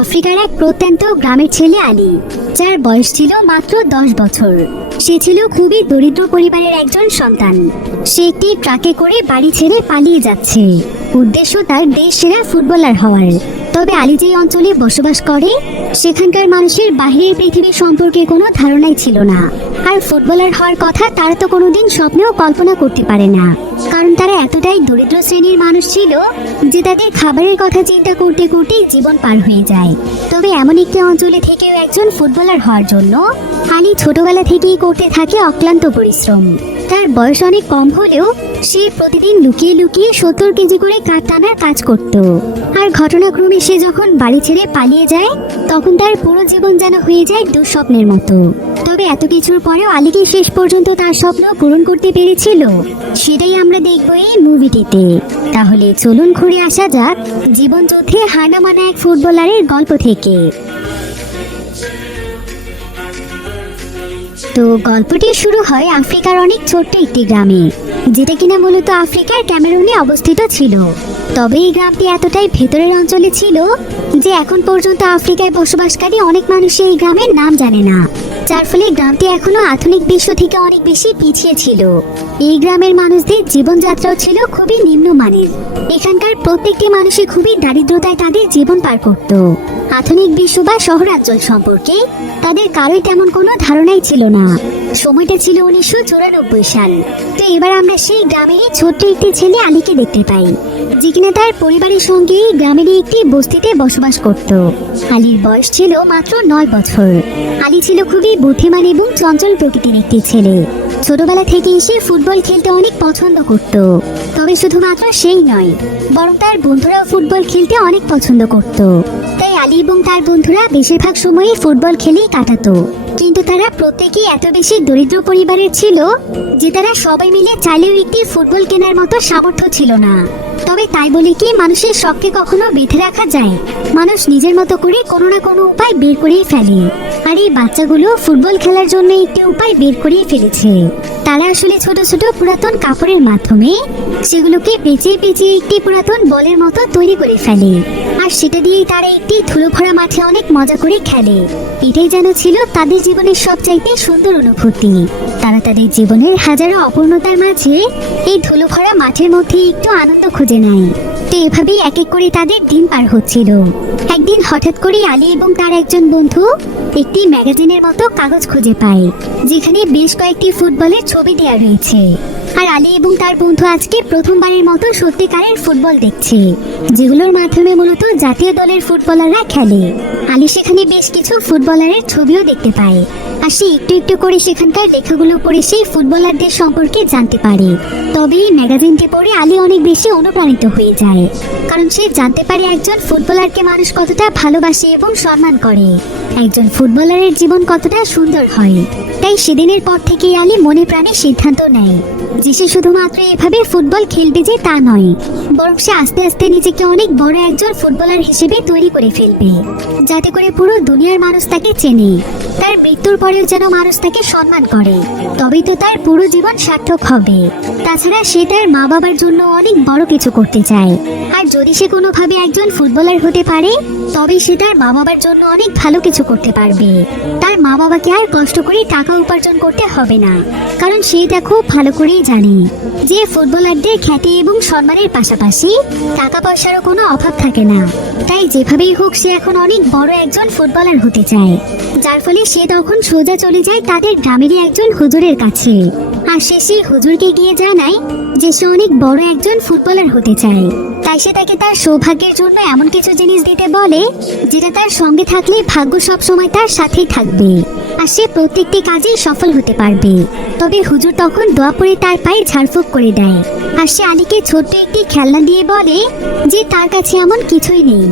আফ্রিকার এক প্রত্যন্ত গ্রামের ছেলে আলী, যার বয়স ছিল মাত্র 10 বছর। সে ছিল খুবই দরিদ্র পরিবারের একজন সন্তান। সে একটি ট্রাকে করে বাড়ি ছেড়ে পালিয়ে যাচ্ছে, উদ্দেশ্য তার দেশ সেরা ফুটবলার হওয়ার। তবে আলী যে অঞ্চলে বসবাস করে সেখানকার মানুষের বাহিরের পৃথিবী সম্পর্কে কোনো ধারণাই ছিল না। আর ফুটবলার হওয়ার কথা তারা তো কোনোদিন স্বপ্নেও কল্পনা করতে পারে না, কারণ তারা এতটাই দরিদ্র শ্রেণীর মানুষ ছিল যে তাদের খাবারের কথা চিন্তা করতে করতেই জীবন পার হয়ে যায়। তবে এমন একটি অঞ্চলে থেকেও একজন ফুটবলার হওয়ার জন্য আলী ছোটবেলা থেকেই করতে থাকে অক্লান্ত পরিশ্রম। তার বয়স অনেক কম হলেও সে প্রতিদিন লুকিয়ে লুকিয়ে 70 কেজি করে কাঠ টানার কাজ করত। আর ঘটনাক্রমে সে যখন বাড়ি ছেড়ে পালিয়ে যায় তখন তার পুরো জীবন যেন হয়ে যায় দুঃস্বপ্নের মতো। তবে এত কিছুর পরেও আলী কি শেষ পর্যন্ত তার স্বপ্ন পূরণ করতে পেরেছিল? সেটাই আমরা দেখবো এই মুভিটিতে। তাহলে চলুন ঘুরে আসা যাক জীবন যুদ্ধে হানা মানা এক ফুটবলারের গল্প থেকে। তো গল্পটি শুরু হয় আফ্রিকার অনেক ছোট্ট একটি গ্রামে, যেটা কিনা মূলত আফ্রিকার ক্যামেরুনে অবস্থিত ছিল। তবে এই গ্রামটি এতটাই ভেতরের অঞ্চলে ছিল যে এখন পর্যন্ত আফ্রিকায় বসবাসকারী অনেক মানুষ এই গ্রামের নাম জানে না, যার ফলে গ্রামটি এখনো আধুনিক বিশ্ব থেকে অনেক বেশি পিছিয়ে ছিল। এই গ্রামের মানুষদের জীবনযাত্রাও ছিল খুবই নিম্নমানের। এখানকার প্রত্যেকটি মানুষই খুবই দারিদ্রতায় তাদের জীবন পার করত। আধুনিক বিশ্ব বা শহরাঞ্চল সম্পর্কে তাদের কারোই তেমন কোনো ধারণাই ছিল না। সময়টা ছিল 1994 সাল। তো এবার আমরা সেই গ্রামেরই ছোট্ট একটি ছেলে আলীকে দেখতে পাই, যে কিনা তার পরিবারের সঙ্গে গ্রামেরই একটি বস্তিতে বসবাস করত। আলীর বয়স ছিল মাত্র 9 বছর। আলী ছিল খুবই বুদ্ধিমান এবং চঞ্চল প্রকৃতির একটি ছেলে। ছোটবেলা থেকে সে ফুটবল খেলতে অনেক পছন্দ করত। তবে শুধুমাত্র সেই নয়, বরং তার বন্ধুরাও ফুটবল খেলতে অনেক পছন্দ করত। তাই আলী এবং তার বন্ধুরা বেশিরভাগ সময় ফুটবল খেলেই কাটাতো। কিন্তু তারা প্রত্যেকেই এত বেশি দরিদ্র পরিবারের ছিল যে তারা সবাই মিলে চাইলেও একটি ফুটবল কেনার মতো সামর্থ্য ছিল না। তবে তাই বলে কি মানুষের শখকে কখনো বেঁধে রাখা যায়? মানুষ নিজের মতো করে কোনো না কোনো উপায় বের করেই ফেলে। আর এই বাচ্চাগুলো ফুটবল খেলার জন্য একটি উপায় বের করেই ফেলেছে। তারা আসলে ছোট ছোট পুরাতন কাপড়ের মাধ্যমে সেগুলোকে পেঁচিয়ে পেঁচিয়ে একটি পুরাতন বলের মতো তৈরি করে ফেলে। আর সেটা দিয়েই তারা একটি ধুলো ভরা মাঠে অনেক মজা করে খেলে। এটাই যেন ছিল তাদের জীবনের সবচাইতে সুন্দর অনুভূতি। তারা তাদের জীবনের হাজারো অপূর্ণতার মাঝে এই ধুলো ভরা মাঠের মধ্যে একটু আনন্দ খুঁজে নেয়। তো এভাবেই এক এক করে তাদের দিন পার হচ্ছিল। একদিন হঠাৎ করে আলী এবং তার একজন বন্ধু একটি ম্যাগাজিনের মতো কাগজ খুঁজে পায়, যেখানে বেশ কয়েকটি ফুটবলের ছবি দেওয়া রয়েছে। আর আলী এবং তার বন্ধু আজকে প্রথমবারের মতো সত্যিকারের ফুটবল দেখছে, যেগুলোর মাধ্যমে মূলত জাতীয় দলের ফুটবলাররা খেলে। আলী সেখানে বেশ কিছু ফুটবলারের ছবিও দেখতে পায়। আর সে একটু একটু করে সেখানকার লেখাগুলো পড়ে সেই ফুটবলারদের সম্পর্কে জানতে পারে। তবে এই ম্যাগাজিনটি পড়ে আলী অনেক বেশি অনুপ্রাণিত হয়ে যায়, কারণ সে জানতে পারে একজন ফুটবলারকে মানুষ কতটা ভালোবাসে এবং সম্মান করে, একজন ফুটবলারের জীবন কতটা সুন্দর হয়। তাই সেদিনের পর থেকেই আলী মনে প্রাণে সিদ্ধান্ত নেয় যে সে শুধুমাত্র এভাবে ফুটবল খেলবে যে তা নয়, বরং সে আস্তে আস্তে নিজেকে অনেক বড় একজন ফুটবলার হিসেবে তৈরি করে ফেলবে, যাতে করে পুরো দুনিয়ার মানুষ তাকে চেনে। তার মৃত্যুর পরেও যেন মানুষ তাকে সম্মান করে, তবেই তো তার পুরো জীবন সার্থক হবে। তাছাড়া সে তার মা বাবার জন্য অনেক বড় কিছু করতে চায়। আর যদি সে কোনোভাবে একজন ফুটবলার হতে পারে তবে সে তার মা বাবার জন্য অনেক ভালো কিছু করতে পারবে। তার মা বাবাকে আর কষ্ট করে টাকা উপার্জন করতে হবে না, কারণ সে এটা খুব ভালো করেই জানে যে ফুটবলারদের খ্যাতি এবং সম্মানের পাশাপাশি টাকা পয়সারও কোনো অভাব থাকে না। তাই যেভাবেই হোক সে এখন অনেক বড় একজন ফুটবলার হতে চায়, যার ফলে সে তখন সোজা চলে যায় তাদের গ্রামেরই একজন হুজুরের কাছে। আর সে সেই হুজুরকে গিয়ে জানায় যে সে অনেক বড় একজন ফুটবলার হতে চায়। তাই সে তাকে তার সৌভাগ্যের জন্য এমন কিছু জিনিস দিতে বলে যেটা তার সঙ্গে থাকলে ভাগ্য সব সময় তার সাথেই থাকবে, আর সে প্রত্যেকটি কাজেই সফল হতে পারবে। তবে হুজুর তখন দোয়া পড়ে তার পায়ে ঝাড়ফুঁক করে দেয়। আর সে আলীকে ছোট্ট একটি খেলনা দিয়ে বলে যে তার কাছে এমন কিছুই নেই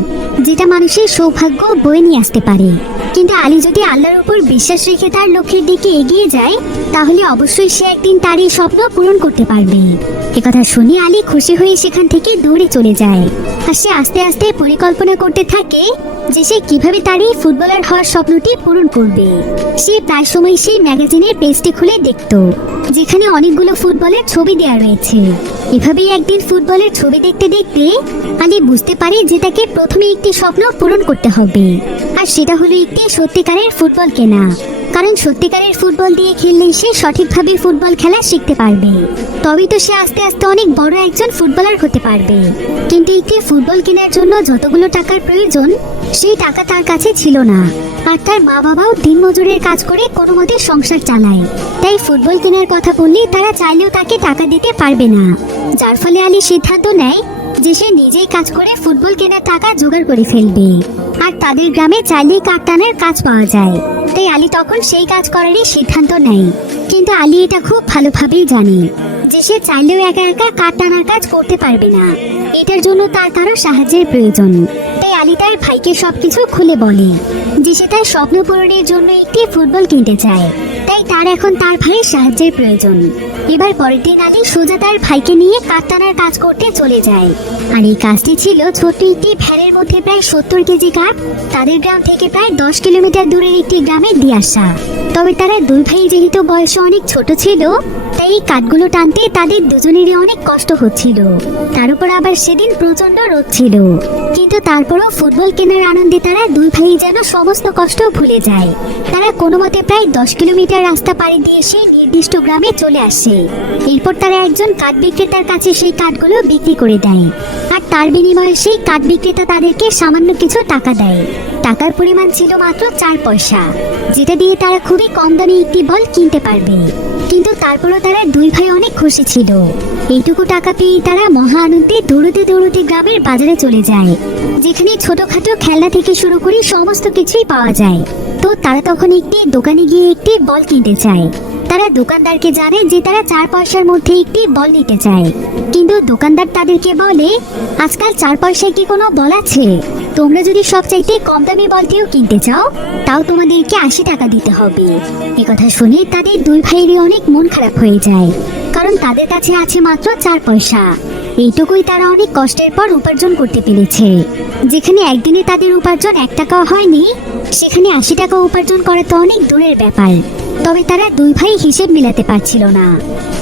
যেটা মানুষের সৌভাগ্য বয়ে নিয়ে আসতে পারে, কিন্তু আলী যদি আল্লাহর উপর বিশ্বাস রেখে তার লক্ষ্যের দিকে এগিয়ে যায়, তাহলে অবশ্যই সে একদিন তার এই স্বপ্ন পূরণ করতে পারবে। একথা শুনে আলী খুশি হয়ে সেখান থেকে দৌড়ে চলে যায়। আর সে আস্তে আস্তে পরিকল্পনা করতে থাকে যে সে কিভাবে তার এই ফুটবলার হওয়ার স্বপ্নটি পূরণ করবে। সে প্রায় সময় সেই ম্যাগাজিনের পেজটি খুলে দেখতো, যেখানে অনেকগুলো ফুটবলের ছবি দেওয়া রয়েছে। এভাবেই একদিন ফুটবলের ছবি দেখতে দেখতে আলী বুঝতে পারে যে তাকে প্রথমে একটি স্বপ্ন পূরণ করতে হবে, আর সেটা হলো একটি সত্যিকারের ফুটবল কেনা। কারণ সত্যিকারের ফুটবল দিয়ে খেললে সে সঠিকভাবে ফুটবল খেলা শিখতে পারবে, তবেই তো সে আস্তে আস্তে অনেক বড় একজন ফুটবলার হতে পারবে। কিন্তু একটি ফুটবল কেনার জন্য যতগুলো টাকার প্রয়োজন, সেই টাকা তার কাছে ছিল না। আর তার মা বাবাও দিনমজুরের কাজ করে কোনো মতে সংসার চালায়, তাই ফুটবল কেনার কথা বললে তারা চাইলেও তাকে টাকা দিতে পারবে না। যার ফলে আলী সিদ্ধান্ত নেয় যে সে নিজেই কাজ করে ফুটবল কেনার টাকা জোগাড় করে ফেলবে। আর তাদের গ্রামে চাইলেই কাঠ টানার কাজ পাওয়া যায়, তাই আলী তখন সেই কাজ করারই সিদ্ধান্ত নেয়। কিন্তু আলী এটা খুব ভালোভাবেই জানে যে সে চাইলেও একা একা কাঠ টানার কাজ করতে পারবে না, এটার জন্য তার কারো সাহায্যের প্রয়োজন। তাই আলী তার ভাইকে সবকিছু খুলে বলে যে সে তার স্বপ্ন পূরণের জন্য একটি ফুটবল কিনতে চায়, তাই তার এখন তার ভাইয়ের সাহায্যের প্রয়োজন। এবার পরের দিন আলী সোজা তার ভাইকে নিয়ে কাঠ টানার কাজ করতে চলে যায়। আর এই কাজটি ছিল ছোট্ট একটি ভ্যানের মধ্যে প্রায় 70 কেজি কাঠ তাদের গ্রাম থেকে প্রায় 10 কিলোমিটার দূরের একটি গ্রামে দিয়ে আসা। তবে তারা দুই ভাই যেহেতু বয়সে অনেক ছোট ছিল, তাই এই কাঠগুলো টানতে তাদের দুজনেরই অনেক কষ্ট হচ্ছিল। তার উপর আবার সেদিন প্রচন্ড রোদ ছিল। কিন্তু তারপরও ফুটবল কেনার আনন্দে তারা দুই ভাই যেন সমস্ত কষ্ট ভুলে যায়। তারা কোনো মতে প্রায় 10 কিলোমিটার রাস্তা পাড়ি দিয়ে সেই নির্দিষ্ট গ্রামে চলে আসে। এরপর তারা একজন কাঠ বিক্রেতার কাছে সেই কাঠগুলো বিক্রি করে দেয়, আর তার বিনিময়ে সেই কাঠ বিক্রেতা তাদেরকে সামান্য কিছু টাকা দেয়। টাকার পরিমাণ ছিল মাত্র 4 পয়সা, যেটা দিয়ে তারা খুবই কম দামে একটি বল কিনতে পারবে। কিন্তু তারপরও তারা দুই ভাই অনেক খুশি ছিল। এইটুকু টাকা পেয়ে তারা মহা আনন্দে দৌড়তে দৌড়তে গ্রামের বাজারে চলে যায়, যেখানে ছোটখাটো খেলনা থেকে শুরু করে সমস্ত কিছুই পাওয়া যায়। তো তারা তখন একটি দোকানে গিয়ে একটি বল কিনতে চায়। তারা দোকানদারকে জানে যে তারা 4 পয়সার মধ্যে একটি বল নিতে চায়, কিন্তু দোকানদার তাদেরকে বলে আজকাল 4 পয়সায় কি কোনো বল আছে? তোমরা যদি সবচাইতে কম দামি বলটিও কিনতে চাও, তাও তোমাদেরকে 80 টাকা দিতে হবে। একথা শুনে তাদের দুই ভাইয়েরই অনেক মন খারাপ হয়ে যায়, কারণ তাদের কাছে আছে মাত্র 4 পয়সা। এইটুকুই তারা অনেক কষ্টের পর উপার্জন করতে পেরেছে। যেখানে একদিনে তাদের উপার্জন 1 টাকাও হয়নি, সেখানে 80 টাকা উপার্জন করা তো অনেক দূরের ব্যাপার। তবে তারা দুই ভাই হিসেব মিলাতে পারছিল না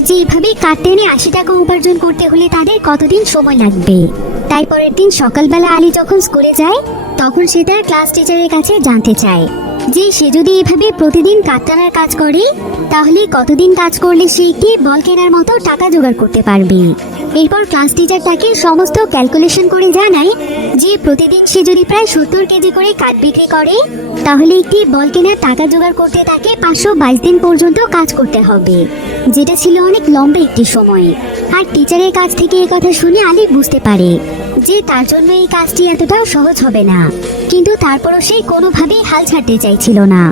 যে এভাবে কাঠ টেনে 80 টাকা উপার্জন করতে হলে তাদের কতদিন সময় লাগবে। তাই পরের দিন সকালবেলা আলী যখন স্কুলে যায়, তখন সে তার ক্লাস টিচারের কাছে জানতে চায় যে সে যদি এভাবে প্রতিদিন কাঠ টানার কাজ করে, তাহলে কতদিন কাজ করলে সে একটি বল কেনার মতো টাকা জোগাড় করতে পারবে। এরপর ক্লাস টিচার তাকে সমস্ত ক্যালকুলেশন করে জানায় যে প্রতিদিন সে যদি প্রায় 70 কেজি করে কাঠ বিক্রি করে, তাহলে একটি বল কেনার টাকা জোগাড় করতে তাকে 522 দিন পর্যন্ত কাজ করতে হবে, যেটা ছিল অনেক লম্বা একটি সময়। আর টিচারের কাছ থেকে এই কথা শুনে আলী বুঝতে পারে যে তার জন্য এই কাজটি এতটাও সহজ হবে না। কিন্তু তারপরও সে কোনোভাবেই হাল ছাড়তে চাইছিল না।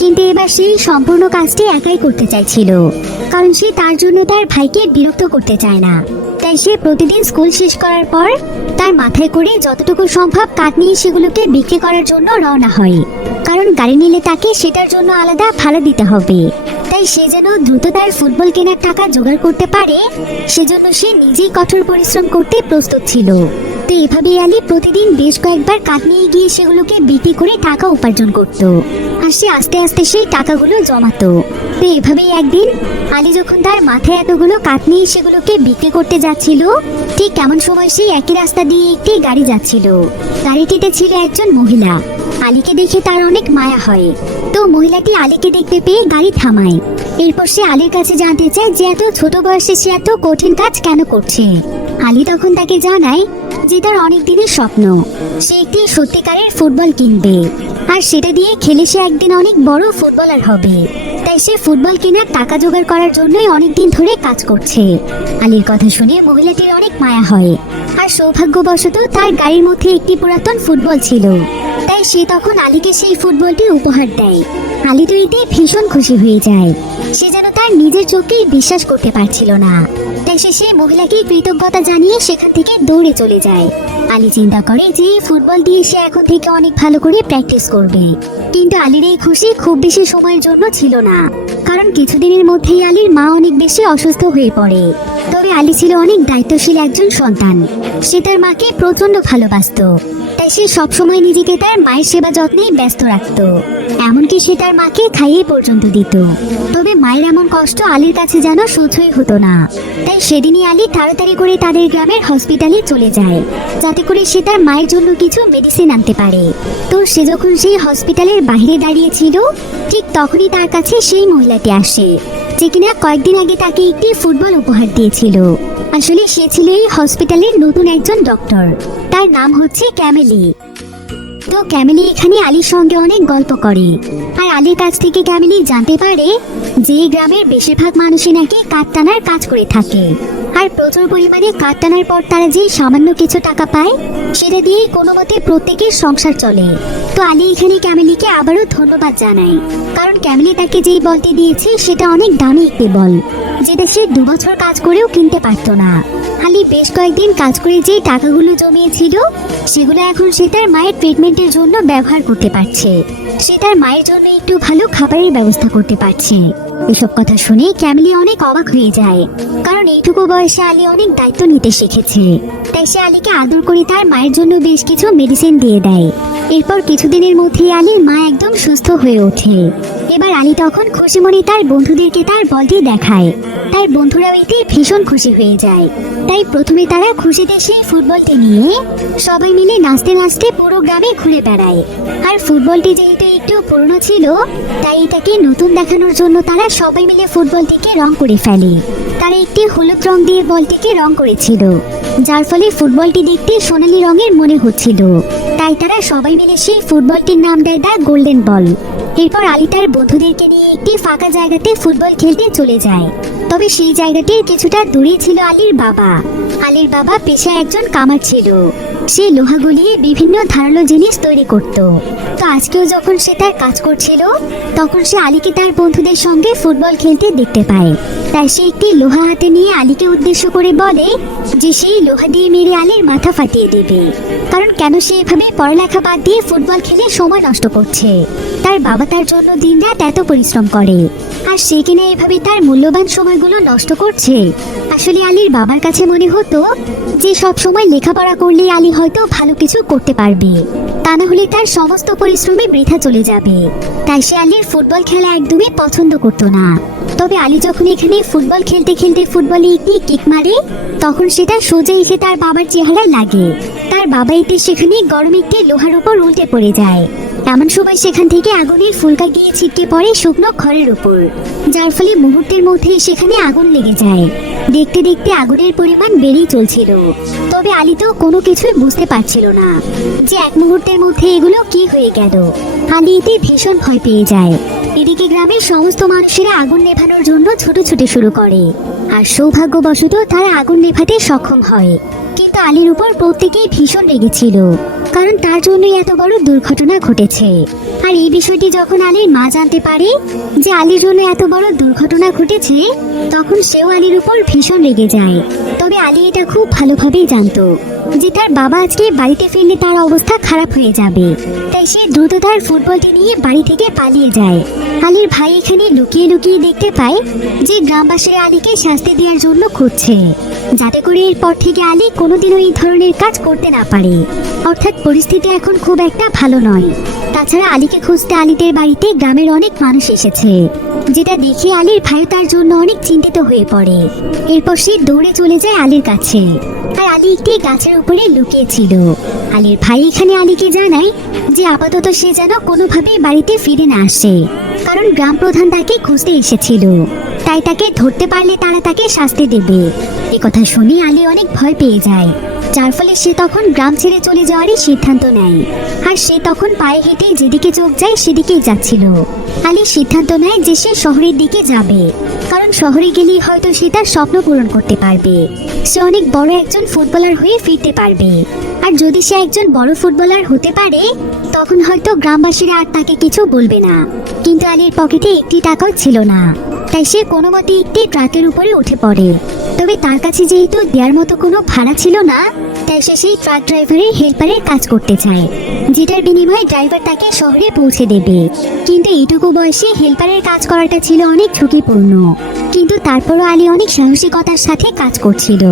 কিন্তু এবার সেই সম্পূর্ণ কাজটি একাই করতে চাইছিল, কারণ সে তার জন্য তার ভাইকে বিরক্ত করতে চায় না। তাই সে প্রতিদিন স্কুল শেষ করার পর তার মাথায় করে যতটুকু সম্ভব কাঠ নিয়ে সেগুলোকে বিক্রি করার জন্য রওনা হয়, কারণ গাড়ি নিলে তাকে সেটার জন্য আলাদা ভাড়া দিতে হবে। তাই সে যেন দ্রুত তার ফুটবল কেনার টাকা জোগাড় করতে পারে, সেজন্য সে নিজেই কঠোর পরিশ্রম করতে প্রস্তুত ছিল। তো এভাবেই আলী প্রতিদিন বেশ কয়েকবার কাঠ নিয়ে গিয়ে সেগুলোকে বিক্রি করে টাকা উপার্জন করত, আর সে আস্তে আস্তে সেই টাকাগুলো জমাতো। তো এভাবেই একদিন আলী যখন তার মাথায় এতগুলো কাঠ নিয়ে সেগুলোকে বিক্রি করতে যাচ্ছিল, ঠিক এমন সময় সেই একই রাস্তা দিয়ে একটি গাড়ি যাচ্ছিল। গাড়িটিতে ছিল একজন মহিলা। আলীকে দেখে তার অনেক মায়া হয়, তো মহিলাটি আলীকে দেখতে পেয়ে গাড়ি থামায়। এরপর সে আলীর কাছে জানতে চায় যে এত ছোট বয়সে সে এত কঠিন কাজ কেন করছে। আলী তখন তাকে জানায় যে তার অনেক দিনের স্বপ্ন সে একটি সত্যিকারের ফুটবল কিনবে, আর সেটা দিয়ে খেলে সে একদিন অনেক বড় ফুটবলার হবে। তাই সে ফুটবল কেনার টাকা জোগাড় করার জন্যই অনেকদিন ধরে কাজ করছে। আলীর কথা শুনে মহিলাটির অনেক মায়া হয়, আর সৌভাগ্যবশত তার গাড়ির মধ্যে একটি পুরাতন ফুটবল ছিল। তাই সে তখন আলীকে সেই ফুটবলটি উপহার দেয়। আলী তো এতে ভীষণ খুশি হয়ে যায়, সে যেন তার নিজের চোখেই বিশ্বাস করতে পারছিল না। তাই সে সেই মহিলাকে কৃতজ্ঞতা জানিয়ে সেখান থেকে দৌড়ে চলে যায়। আলী চিন্তা করে যে ফুটবল দিয়ে সে এখন থেকে অনেক ভালো করে প্র্যাকটিস করবে। কিন্তু আলীর এই খুশি খুব বেশি সময়ের জন্য ছিল না, কারণ কিছুদিনের মধ্যেই আলীর মা অনেক বেশি অসুস্থ হয়ে পড়ে। তবে আলী ছিল অনেক দায়িত্বশীল একজন সন্তান। সে তার মাকে প্রচন্ড ভালোবাসতো, তাই সে সবসময় নিজেকে তার মায়ের সেবা যত্নেই ব্যস্ত রাখতো। এমনকি সে তার মাকে খাইয়ে পর্যন্ত দিত। তবে মায়ের এমন কষ্ট আলীর কাছে যেন সহ্যই হতো না। তাই সেদিনই আলী তাড়াতাড়ি করে তাদের গ্রামের হসপিটালে চলে যায়, যাতে করে সে তার মায়ের জন্য কিছু মেডিসিন আনতে পারে। তো সে যখন সেই হসপিটালের বাইরে দাঁড়িয়েছিল, ঠিক তখনই তার কাছে সেই মহিলাটি আসে, যে কিনা কয়েকদিন আগে তাকে একটি ফুটবল উপহার দিয়েছিল। আসলে সে ছিল এই হসপিটালের নতুন একজন ডক্টর। তার নাম হচ্ছে ক্যামেলি। তো ক্যামেলি এখানে আলীর সঙ্গে অনেক গল্প করে, আর আলীর কাছ থেকে ক্যামেলি জানতে পারে যে এই গ্রামের বেশিরভাগ মানুষই নাকি কাঠ টানার কাজ করে থাকে, আর প্রচুর পরিমাণে কাঠ টানার পর তারা যে সামান্য কিছু টাকা পায় সেটা দিয়েই কোনো মতে প্রত্যেকের সংসার চলে। তো আলী এখানে ক্যামেলিকে আবারও ধন্যবাদ জানায়, কারণ ক্যামেলি তাকে যেই বলটি দিয়েছে সেটা অনেক দামি একটি বল, যেটা সে 2 বছর কাজ করেও কিনতে পারতো না। আলী বেশ কয়েকদিন কাজ করে যে টাকাগুলো জমিয়েছিল সেগুলো এখন সে তার মায়ের ট্রিটমেন্টের জন্য ব্যবহার করতে পারছে। সে তার মায়ের জন্য একটু ভালো খাবারের ব্যবস্থা করতে পারছে। এসব কথা শুনে ক্যামেলি অনেক অবাক হয়ে যায়, কারণ এইটুকু বয়সে আলী অনেক দায়িত্ব নিতে শিখেছে। তাই সে আলীকে আদর করে তার মায়ের জন্য বেশ কিছু মেডিসিন দিয়ে দেয়। এরপর কিছুদিনের মধ্যেই আলীর মা একদম সুস্থ হয়ে ওঠে। এবার আলী তখন খুশি মনে তার বন্ধুদেরকে তার বলটি দেখায়। তার বন্ধুরাও এতে ভীষণ খুশি হয়ে যায়। তাই প্রথমে তারা খুশিতে সেই ফুটবলটি নিয়ে সবাই মিলে নাচতে নাচতে পুরো গ্রামে ঘুরে বেড়ায়। আর ফুটবলটি যেহেতু একটু পুরনো ছিল, তাই এটাকে নতুন দেখানোর জন্য তারা সবাই মিলে ফুটবলটিকে রং করে ফেলে। তারা একটি হলুদ রং দিয়ে বলটিকে রং করেছিল, যার ফলে ফুটবলটি দেখতে সোনালী রঙের মনে হচ্ছিল। তাই তারা সবাই মিলে সেই ফুটবলটির নাম দেয় দ্য গোল্ডেন বল। এরপর আলী তার বন্ধুদেরকে নিয়ে একটি ফাঁকা জায়গাতে ফুটবল খেলতে চলে যায়। তবে সেই জায়গাটির কিছুটা দূরে ছিল আলীর বাবা। আলীর বাবা পেশায় একজন কামার ছিল। সে লোহা গলিয়ে বিভিন্ন ধারালো জিনিস তৈরি করত। তো আজকেও যখন সে তার কাজ করছিল, তখন সে আলীকে তার বন্ধুদের সঙ্গে ফুটবল খেলতে দেখতে পায়। তাই সে একটি লোহা হাতে নিয়ে আলীকে উদ্দেশ্য করে বলে যে সেই লোহা দিয়ে মেরে আলীর মাথা ফাটিয়ে দেবে, কারণ কেন সে এভাবে পড়ালেখা বাদ দিয়ে ফুটবল খেলে সময় নষ্ট করছে। তার বাবা তার জন্য দিনরাত এত পরিশ্রম করে, আর সে কিনা এভাবে তার মূল্যবান সময়গুলো নষ্ট করছে। আসলে আলীর বাবার কাছে মনে হতো যে সব সময় লেখাপড়া করলে আলী হয়তো ভালো কিছু করতে পারবে, তা না হলে তার সমস্ত পরিশ্রমে বৃথা চলে যাবে। তাই সে আলীর ফুটবল খেলা একদমই পছন্দ করতো না। তবে আলী যখন এখানে ফুটবল খেলতে খেলতে ফুটবলে একটি কিক মারে, তখন সেটা সোজা এসে তার বাবার চেহারায় লাগে। তার বাবা এতে সেখানে গরম একটি লোহার উপর উল্টে পড়ে যায়। এমন সময় সেখান থেকে আগুনের ফুলকা গিয়ে ছিটকে পড়ে শুকনো খড়ের উপর, যার ফলে মুহূর্তের মধ্যে সেখানে আগুন লেগে যায়। দেখতে দেখতে আগুনের পরিমাণ বেড়েই চলছিল। তবে আলী তো কোনো কিছুই বুঝতে পারছিল না যে এক মুহূর্তের মধ্যে এগুলো কি হয়ে গেল। আলী এতে ভীষণ ভয় পেয়ে যায়। এদিকে গ্রামের সমস্ত মানুষেরা আগুন নেভানোর জন্য ছুটোছুটি শুরু করে, আর সৌভাগ্যবশত তারা আগুন নেভাতে সক্ষম হয়। কিন্তু আলীর উপর প্রত্যেকেই ভীষণ রেগেছিল, কারণ তার জন্যই এত বড় দুর্ঘটনা ঘটেছে। আর এই বিষয়টি যখন আলীর মা জানতে পারে যে আলীর জন্য এত বড় দুর্ঘটনা ঘটেছে, তখন সেও আলীর উপর ভীষণ রেগে যায়। তবে আলী এটা খুব ভালোভাবেই জানতো যে তার বাবা আজকে বাড়িতে ফিরলে তার অবস্থা খারাপ হয়ে যাবে। তাই সে দ্রুত তার ফুটবলটি নিয়ে বাড়ি থেকে পালিয়ে যায়। আলীর ভাই এখানে লুকিয়ে লুকিয়ে দেখতে পায় যে গ্রামবাসীরা আলীকে শাস্তি দেওয়ার জন্য খুঁজছে, যাতে করে এরপর থেকে আলী কোনোদিনও এই ধরনের কাজ করতে না পারে। অর্থাৎ পরিস্থিতি এখন খুব একটা ভালো নয়। তাছাড়া আলীকে খুঁজতে আলীদের বাড়িতে গ্রামের অনেক মানুষ এসেছে, যেটা দেখে আলীর ভাই তার জন্য অনেক চিন্তিত হয়ে পড়ে। এরপর সে দৌড়ে চলে যায় আলীর কাছে, আর আলী একটি গাছের উপরে লুকিয়েছিল। আলীর ভাই এখানে আলীকে জানায় যে আপাতত সে যেন কোনোভাবেই বাড়িতে ফিরে না আসে, কারণ গ্রাম প্রধান তাকে খুঁজতে এসেছিল। তাই তাকে ধরতে পারলে তারা তাকে শাস্তি দেবে। একথা শুনে আলী অনেক ভয় পেয়ে যায়, যার ফলে সে তখন গ্রাম ছেড়ে চলে যাওয়ারই সিদ্ধান্ত নেয়। আর সে তখন পায়ে হেঁটে যেদিকে চোখ যায় সেদিকেই যাচ্ছিল। আলী সিদ্ধান্ত নেয় যে সে শহরের দিকে যাবে, কারণ শহরে গেলেই হয়তো সে তার স্বপ্ন পূরণ করতে পারবে। সে অনেক বড় একজন ফুটবলার হয়ে ফিরতে পারবে। আর যদি সে একজন বড় ফুটবলার হতে পারে, তখন হয়তো গ্রামবাসীরা আর তাকে কিছু বলবে না। কিন্তু আলীর পকেটে একটি টাকাও ছিল না, তাই সে কোনো মতে একটি ট্রাকের উপরে উঠে পড়ে। তো তবে তার কাছে যেহেতু দেওয়ার মতো কোনো ভাড়া ছিল না, তাই সে সেই ট্রাক ড্রাইভারের হেল্পারের কাজ করতে চায়, যেটার বিনিময়ে ড্রাইভার তাকে শহরে পৌঁছে দেবে। কিন্তু এইটুকু বয়সে হেল্পারের কাজ করাটা ছিল অনেক ঝুঁকিপূর্ণ। কিন্তু তারপরও আলী অনেক সাহসিকতার সাথে কাজ করছিল।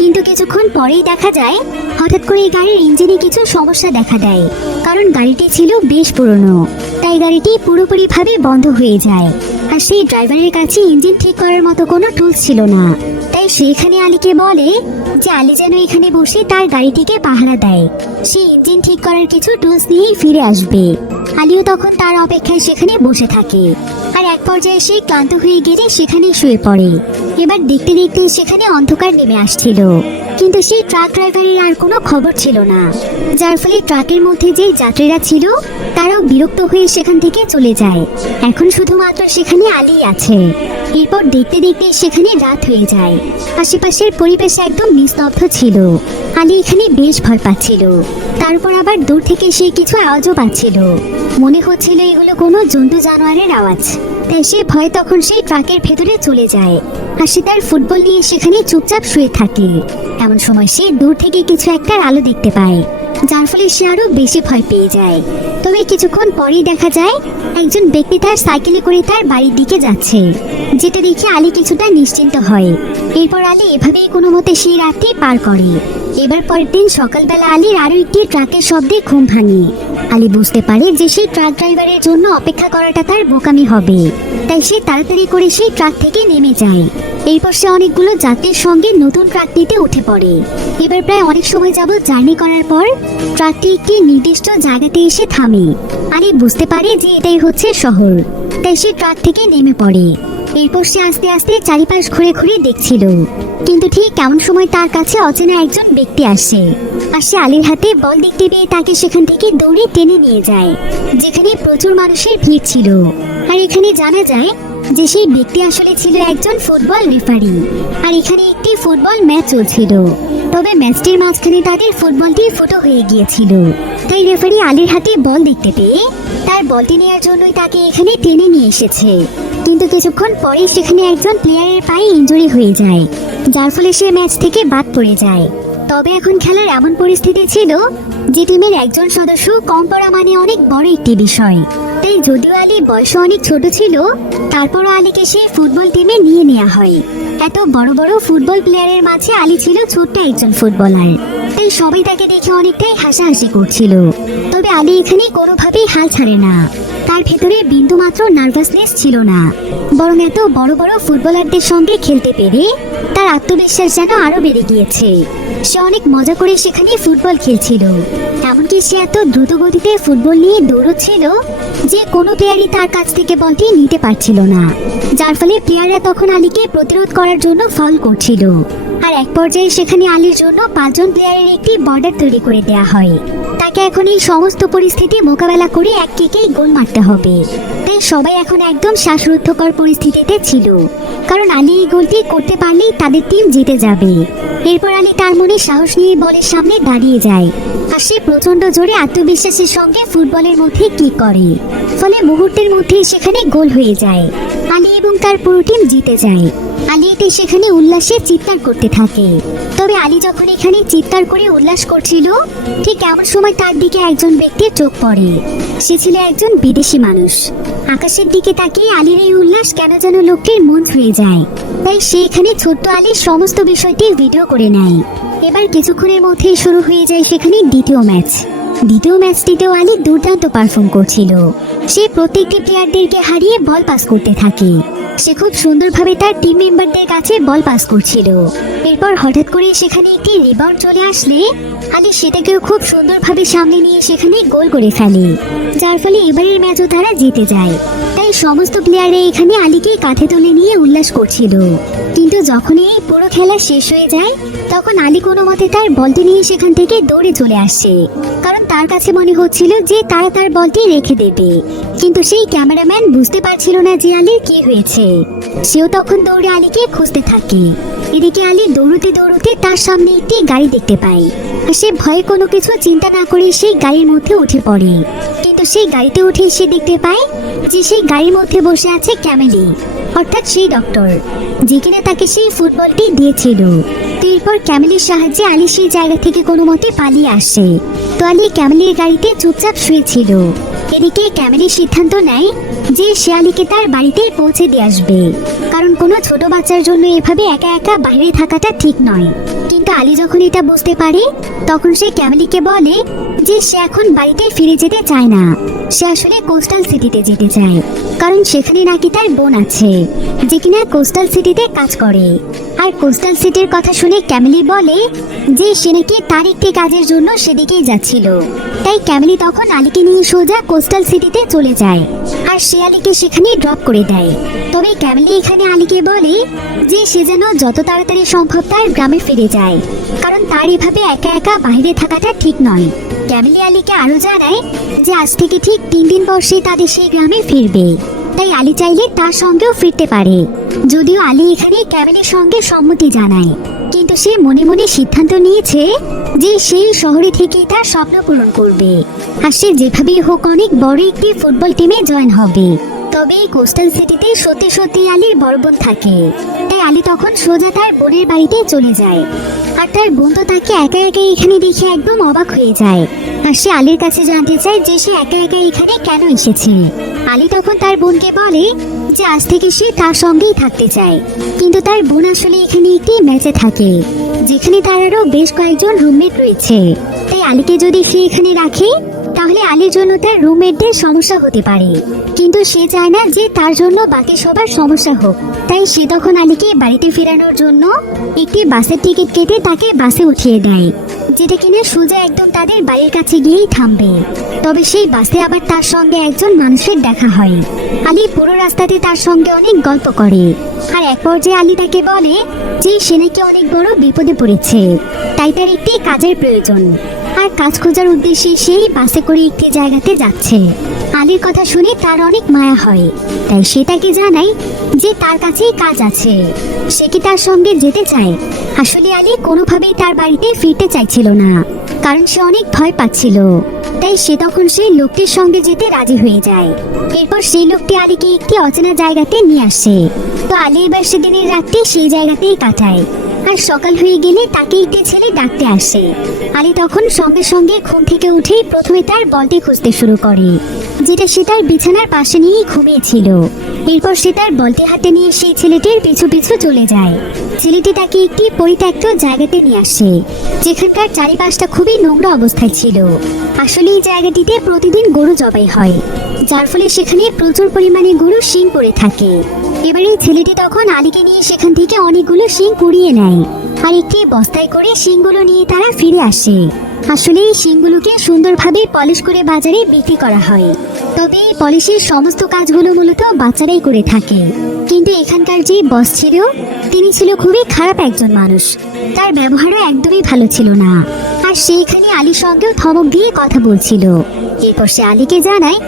কিন্তু কিছুক্ষণ পরেই দেখা যায় হঠাৎ করে গাড়ির ইঞ্জিনে কিছু সমস্যা দেখা দেয়, কারণ গাড়িটি ছিল বেশ পুরনো। তাই গাড়িটি পুরোপুরিভাবে বন্ধ হয়ে যায়। আর সেই ড্রাইভারের কাছে ইঞ্জিন ঠিক করার মতো কোনো টুলস ছিল না। তাই সেখানে আলীকে বলে যে আলী যেন এখানে বসে তার গাড়িটিকে পাহারা দেয়, সে ইঞ্জিন ঠিক করার কিছু টুলস নিয়েই ফিরে আসবে। আলীও তখন তার অপেক্ষায় সেখানে বসে থাকে। আর এক পর্যায়ে সে ক্লান্ত হয়ে গেলে সেখানে শুয়ে পড়ে। এবার দেখতে দেখতে সেখানে অন্ধকার নেমে আসছিল, কিন্তু সেই ট্রাক ড্রাইভারের আর কোনো খবর ছিল না, যার ফলে ট্রাকের মধ্যে যে যাত্রীরা ছিল তারাও বিরক্ত হয়ে সেখান থেকে চলে যায়। এখন শুধুমাত্র সেখানে আলী আছে। এরপর দেখতে দেখতে সেখানে রাত হয়ে যায়। আশেপাশের পরিবেশ একদম নিস্তব্ধ ছিল। আলী এখানে বেশ ভয় পাচ্ছিল। তারপর আবার দূর থেকে সে কিছু আওয়াজও পাচ্ছিল, মনে হচ্ছিল এগুলো কোনো জন্তু জানোয়ারের আওয়াজ। তাই সে ভয় তখন সেই ট্রাকের ভেতরে চলে যায়। আর সে তার ফুটবল নিয়ে সেখানে চুপচাপ শুয়ে থাকে। এমন সময় সে দূর থেকে কিছু একটা আলো দেখতে পায়, যার ফলে সে আরো বেশি ভয় পেয়ে যায়। তবে কিছুক্ষণ পরেই দেখা যায় একজন ব্যক্তি তার সাইকেলে করে তার বাড়ির দিকে যাচ্ছে, যেটা দেখে আলী কিছুটা নিশ্চিন্ত হয়। এরপর আলী এভাবেই কোনো মতে সেই রাতটি পার করে। এবার পরের দিন সকালবেলা আলীর আরো একটি ট্রাকের শব্দে ঘুম ভাঙে। আলী বুঝতে পারে যে সেই ট্রাক ড্রাইভারের জন্য অপেক্ষা করাটা তার বোকামি হবে। তাই সে তাড়াতাড়ি করে সেই ট্রাক থেকে নেমে যায়। এরপর সে অনেকগুলো যাত্রীর সঙ্গে নতুন ট্রাকটিতে উঠে পড়ে। এবার প্রায় অনেক সময় যাবত জার্নি করার পর ট্রাকটি একটি নির্দিষ্ট জায়গাতে এসে থামে। আলী বুঝতে পারে যে এটাই হচ্ছে শহর। তাই সে ট্রাক থেকে নেমে পড়ে। এরপর সে আস্তে আস্তে চারিপাশ ঘুরে ঘুরে দেখছিল। কিন্তু ঠিক এমন সময় তার কাছে অচেনা একজন ব্যক্তি আসে। আর সে আলীর হাতে বল দেখতে পেয়ে তাকে সেখান থেকে দৌড়ে টেনে নিয়ে যায়, যেখানে প্রচুর মানুষের ভিড় ছিল। আর এখানে জানা যায় যে সেই ব্যক্তি আসলে ছিল একজন ফুটবল রেফারি। আর এখানে একটি ফুটবল ম্যাচ চলছিল। তবে ম্যাচটির মাঝখানে তাদের ফুটবলটি ফুটো হয়ে গিয়েছিল। তাই রেফারি আলীর হাতে বল দেখতে পেয়ে তার বলটি নেওয়ার জন্যই তাকে এখানে টেনে নিয়ে এসেছে। কিন্তু কিছুক্ষণ পরে সেখানে একজন প্লেয়ারের পায়ে ইনজুরি হয়ে যায়, যার ফলে সে ম্যাচ থেকে বাদ পড়ে যায়। তবে এখন খেলার এমন পরিস্থিতি ছিল যে টিমের একজন সদস্য কম পড়া মানে অনেক বড় একটি বিষয়। তাই যদিও আলী বয়সে অনেক ছোট ছিল, তারপরও আলীকে সেই ফুটবল টিমে নিয়ে নেওয়া হয়। এত বড় বড় ফুটবল প্লেয়ারের মাঝে আলী ছিল ছোট্ট একজন ফুটবলার। তাই সবাই তাকে দেখে অনেকটাই হাসাহাসি করছিল। তবে আলী এখানে কোনোভাবেই হাল ছাড়ে না। তার ভেতরে বিন্দুমাত্র নার্ভাসনেস ছিল না, বরং এত বড় বড় ফুটবলারদের সঙ্গে খেলতে পেরে তার আত্মবিশ্বাস যেন আরো বেড়ে গিয়েছে। সে অনেক মজা করে সেখানে ফুটবল খেলছিল। এমনকি সে এত দ্রুত গতিতে ফুটবল নিয়ে দৌড়চ্ছিল যে কোনো প্লেয়ারই তার কাছ থেকে বলটি নিতে পারছিল না, যার ফলে প্লেয়াররা তখন আলীকে প্রতিরোধ করার জন্য ফাউল করছিল। আর এক পর্যায়ে সেখানে আলীর জন্য 5 জন প্লেয়ারের একটি বর্ডার তৈরি করে দেওয়া হয়। তাকে এখন এই সমস্ত পরিস্থিতি মোকাবেলা করে এক কিকেই গোল মারতে হবে। তাই সবাই এখন একদম শ্বাসরুদ্ধকর পরিস্থিতিতে ছিল, কারণ আলী এই গোলটি করতে পারলেই তাদের টিম জিতে যাবে। এরপর আলী তার মনে সাহস নিয়ে বলের সামনে দাঁড়িয়ে যায়। আর সে প্রচন্ড জোরে আত্মবিশ্বাসের সঙ্গে ফুটবলের মধ্যে কিক করে, ফলে মুহূর্তের মধ্যেই সেখানে গোল হয়ে যায়। আলী এবং তার পুরো টিম জিতে যায়। আলী এতে সেখানে উল্লাসে চিৎকার করতে থাকে। তবে আলী যখন এখানে চিৎকার করে উল্লাস করছিল, ঠিক এমন সময় তার দিকে একজন ব্যক্তির চোখ পড়ে। সে ছিল একজন বিদেশি মানুষ। আকাশের দিকে তাকিয়ে আলীর এই উল্লাস কেন যেন লোকটির মন ছুঁয়ে যায়। তাই সে এখানে ছোট্ট আলীর সমস্ত বিষয়টি ভিডিও করে নেয়। এবার কিছুক্ষণের মধ্যেই শুরু হয়ে যায় সেখানে দ্বিতীয় ম্যাচ। দ্বিতীয় ম্যাচটিতেও আলী দুর্দান্ত পারফর্ম করছিল। সে প্রত্যেকটি প্লেয়ারদেরকে হারিয়ে বল পাস করতে থাকে। সে খুব সুন্দরভাবে তার টিম মেম্বারদের কাছে বল পাস করছিল। এরপর হঠাৎ করে সেখানে একটি রিবাউন্ড চলে আসলে আলী সেটাকেও খুব সুন্দরভাবে সামলে নিয়ে সেখানে গোল করে ফেলে, যার ফলে এবারের ম্যাচও তারা জিতে যায়। তাই সমস্ত প্লেয়াররা এখানে আলীকে কাঁধে তুলে নিয়ে উল্লাস করছিল। কিন্তু যখনই এই পুরো খেলা শেষ হয়ে যায়, তখন আলী কোনো মতে তার বলটি নিয়ে সেখান থেকে দৌড়ে চলে আসছে, কারণ তার কাছে মনে হচ্ছিল যে তারা তার বলটি রেখে দেবে। কিন্তু সেই ক্যামেরাম্যান বুঝতে পারছিল না যে আলীর কি হয়েছে। সেও তখন দৌড়ে আলীকে খুঁজতে থাকে। এদিকে আলী দৌড়তে দৌড়তে তার সামনে একটি গাড়ি দেখতে পায়। আর সে ভয়ে কোনো কিছু চিন্তা না করে সেই গাড়ির মধ্যে উঠে পড়ে। কিন্তু সেই গাড়িতে উঠে সে দেখতে পায় যে সেই গাড়ির মধ্যে বসে আছে ক্যামেলি। অর্থাৎ সেই ডক্টর যে কিনা তাকে সেই ফুটবলটি দিয়েছিল। তো এরপর ক্যামেলের সাহায্যে আলী সেই জায়গা থেকে কোনো মতে পালিয়ে আসে। তো আলী ক্যামেলের গাড়িতে চুপচাপ শুয়েছিল। এদিকে ক্যামেলের সিদ্ধান্ত নেয় যে সে আলীকে তার বাড়িতে পৌঁছে দিয়ে আসবে, কারণ কোনো ছোট বাচ্চার জন্য এভাবে একা একা বাইরে থাকাটা ঠিক নয়। কিন্তু আলী যখন এটা বুঝতে পারে তখন সে ক্যামেলিকে বলে যে সে এখন বাড়িতে ফিরে যেতে চায় না, সে আসলে কোস্টাল সিটিতে যেতে চায়, কারণ সেখানে নাকি তার বোন আছে যে কিনা কোস্টাল সিটিতে কাজ করে। আর কোস্টাল সিটির কথা শুনে ক্যামেলি বলে যে সে নাকি তার একটি কাজের জন্য সেদিকেই যাচ্ছিল। তাই ক্যামেলি তখন আলীকে নিয়ে সোজা কোস্টাল সিটিতে চলে যায় আর সে আলীকে সেখানে ড্রপ করে দেয়। তবে ক্যামেলি এখানে আলীকে বলে যে সে যেন যত তাড়াতাড়ি সম্ভব তার গ্রামে ফিরে যায়, কারণ তার এভাবে একা একা বাইরে থাকাটা ঠিক নয়। ক্যামেলি আলীকে আরো জানায় যে আজ থেকে ঠিক 3 দিন পর সে তাদের সেই গ্রামে ফিরবে, তাই আলী চাইলে তার সঙ্গেও ফিরতে পারে। যদিও আলী এখানে ক্যামেলির সঙ্গে সম্মতি জানায়, কিন্তু সে মনে মনে সিদ্ধান্ত নিয়েছে যে সেই শহরে থেকে তার স্বপ্ন পূরণ করবে আর সে যেভাবেই হোক অনেক বড় একটি ফুটবল টিমে জয়েন হবে। তবে এই কোস্টাল সিটিতে সত্যি সত্যি আলীর বড় বোন থাকে, তাই আলী তখন সোজা তার বোনের বাড়িতে চলে যায়। আর তার বোন তো তাকে একা একা এখানে দেখে একদম অবাক হয়ে যায় আর সে আলীর কাছে জানতে চায় যে সে একা একা এখানে কেন এসেছে। আলী তখন তার বোনকে বলে যে আজ থেকে সে তার সঙ্গেই থাকতে চায়, কিন্তু তার বোন আসলে এখানে একটি ম্যাচে থাকে যেখানে তার আরো বেশ কয়েকজন রুমমেট রয়েছে। তাই আলীকে যদি সে এখানে রাখে তাহলে আলীর জন্য তার রুমমেটদের সমস্যা হতে পারে, কিন্তু সে চায় না যে তার জন্য বাকি সবার সমস্যা হোক। তাই সে তখন আলীকে বাড়িতে ফেরানোর জন্য একটি বাসের টিকিট কেটে তাকে বাসে উঠিয়ে দেয়, যেটা কিনা সোজা একদম তাদের বাড়ির কাছে গিয়েই থামবে। তবে সেই বাসে আবার তার সঙ্গে একজন মানুষের দেখা হয়। আলী পুরো রাস্তাতে তার সঙ্গে অনেক গল্প করে আর এক পর্যায়ে আলী তাকে বলে যে সে নাকি অনেক বড় বিপদে পড়েছে, তাই তার একটি কাজের প্রয়োজন আর কাজ খোঁজার উদ্দেশ্যে সেই বাসে করে একটি জায়গাতে যাচ্ছে। আলীর কথা শুনে তার অনেক মায়া হয়, তাই সে তাকে জানায় যে তার কাছেই কাজ আছে, সে কি তার সঙ্গে যেতে চায়। আসলে আলী কোনোভাবেই তার বাড়িতে ফিরতে চাইছিল না, কারণ সে অনেক ভয় পাচ্ছিল। তাই সে তখন সেই লোকটির সঙ্গে যেতে রাজি হয়ে যায়। এরপর সেই লোকটি আলীকে একটি অচেনা জায়গাতে নিয়ে আসে। তো আলী এবার সেদিনের রাতটি সেই জায়গাতেই কাটায় আর সকাল হয়ে গেলে তাকে একটি ছেলে ডাকতে আসে। আলী তখন সঙ্গে সঙ্গে ঘুম থেকে উঠেই প্রথমে তার বলটি খুঁজতে শুরু করে, যেটা সে তার বিছানার পাশে নিয়েই ঘুমিয়েছিল। এরপর সে তার বলটি হাতে নিয়ে সেই ছেলেটির পিছু পিছু চলে যায়। ছেলেটি তাকে একটি পরিত্যক্ত জায়গাতে নিয়ে আসে, যেখানকার চারিপাশটা খুবই নোংরা অবস্থায় ছিল। আসলে এই জায়গাটিতে প্রতিদিন গরু জবাই হয়, যার ফলে সেখানে প্রচুর পরিমাণে গরু শিং পড়ে থাকে। এবারে ছেলেটি তখন আলীকে নিয়ে সেখান থেকে অনেকগুলো শিং কুড়িয়ে নেয় আর একটি বস্তায় করে শিংগুলো নিয়ে তারা ফিরে আসে। আসলে এই শিংগুলোকে সুন্দরভাবে পলিশ করে বাজারে বিক্রি করা হয়। তবে এই পলিশের সমস্ত কাজগুলো মূলত বাচ্চারাই করে থাকে। কিন্তু এখানকার যে বস ছিল তিনি ছিল খুবই খারাপ একজন মানুষ, তার ব্যবহারও একদমই ভালো ছিল না। আর সেইখানে আলীর সঙ্গেও ধমক দিয়ে কথা বলছিল। এরপর সে আলীকে জানায়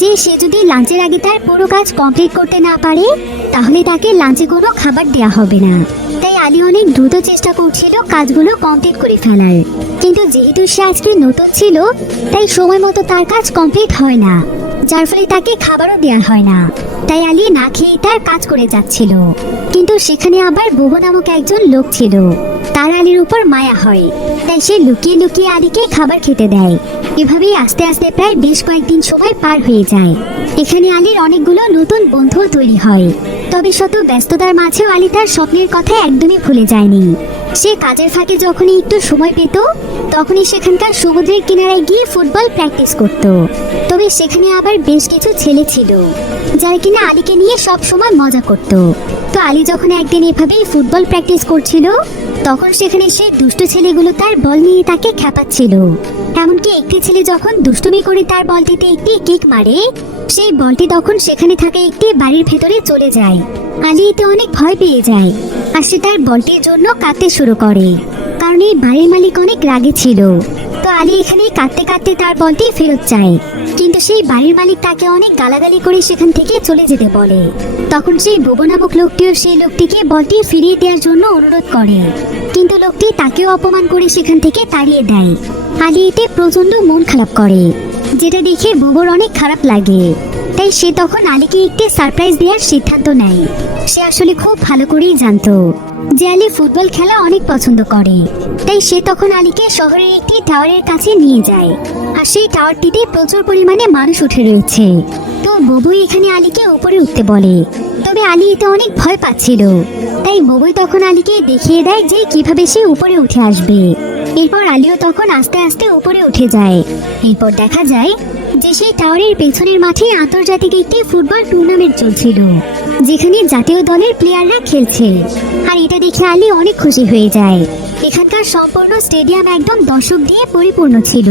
যে সে যদি লাঞ্চের আগে তার পুরো কাজ কমপ্লিট করতে না পারে তাহলে তাকে লাঞ্চে কোনো খাবার দেওয়া হবে না। তাই আলী অনেক দ্রুত চেষ্টা করছিল কাজগুলো কমপ্লিট করে ফেলার, কিন্তু যেহেতু সে আজকে নতুন ছিল তাই সময় মতো তার কাজ কমপ্লিট হয় না, যার ফলে তাকে খাবারও দেওয়া হয় না। তাই আলী না খেয়ে তার কাজ করে যাচ্ছিল। কিন্তু সেখানে আবার বুবু নামক একজন লোক ছিল, তার আলীর উপর মায়া হয়, তাই সে লুকিয়ে লুকিয়ে আলীকে খাবার খেতে দেয়। এভাবেই আস্তে আস্তে প্রায় বেশ কয়েকদিন সময় পার হয়ে যায়। এখানে আলীর অনেকগুলো নতুন বন্ধুও তৈরি হয়। তবে শত ব্যস্ততার মাঝেও আলী তার স্বপ্নের কথা একদমই ভুলে যায়নি। সে কাজের ফাঁকে যখনই একটু সময় পেত তখনই সেখানকার সমুদ্রের কিনারায় গিয়ে ফুটবল প্র্যাকটিস করত। তবে সেখানে আবার বেশ কিছু ছেলে ছিল যারা কিনা আলীকে নিয়ে সব সময় মজা করত। তো আলী যখন একদিন এভাবেই ফুটবল প্র্যাকটিস করছিল তখন সেখানে সেই দুষ্ট ছেলেগুলো তার বল নিয়ে তাকে খেপাচ্ছিল। এমনকি একটি ছেলে যখন দুষ্টুমি করে তার বলটিতে একটি কিক মারে সেই বলটি তখন সেখানে থাকা একটি বাড়ির ভেতরে চলে যায়। আলী এতে অনেক ভয় পেয়ে যায় আর সে তার বলটির জন্য কাঁদতে শুরু করে, কারণ এই বাড়ির মালিক অনেক রাগে ছিল। তো আলী এখানে কাঁদতে কাঁদতে তার বলটি ফেরত চায়, কিন্তু সেই বাড়ির মালিক তাকে অনেক গালাগালি করে সেখান থেকে চলে যেতে বলে। তখন সেই বুবু নামক লোকটিও সেই লোকটিকে বলটি ফিরিয়ে দেওয়ার জন্য অনুরোধ করে, কিন্তু লোকটি তাকেও অপমান করে সেখান থেকে তাড়িয়ে দেয়। আলী এতে প্রচন্ড মন খারাপ করে, যেটা দেখে বুবুর অনেক খারাপ লাগে। তাই সে তখন আলীকে একটি সারপ্রাইজ দেওয়ার সিদ্ধান্ত নেয়। সে আসলে খুব ভালো করেই জানতো যে আলী ফুটবল খেলা অনেক পছন্দ করে। তাই সে তখন আলীকে শহরের একটি টাওয়ারের কাছে নিয়ে যায়। আর সেই টাওয়ারটিতে প্রচুর পরিমাণে মানুষ উঠে রয়েছে। তো বুবুই এখানে আলীকে উপরে উঠতে বলে, তবে আলী এতে অনেক ভয় পাচ্ছিল। তাই বুবুই তখন আলীকে দেখিয়ে দেয় যে কিভাবে সে উপরে উঠে আসবে। এরপর আলীও তখন আস্তে আস্তে উপরে উঠে যায়। এরপর দেখা যায় যে সেই টাওয়ারের পেছনের মাঠে আন্তর্জাতিক একটি ফুটবল টুর্নামেন্ট চলছিল, যেখানে জাতীয় দলের প্লেয়াররা খেলছে। আর এটা দেখে আলী অনেক খুশি হয়ে যায়। এখানকার সম্পূর্ণ স্টেডিয়াম একদম দর্শক দিয়ে পরিপূর্ণ ছিল।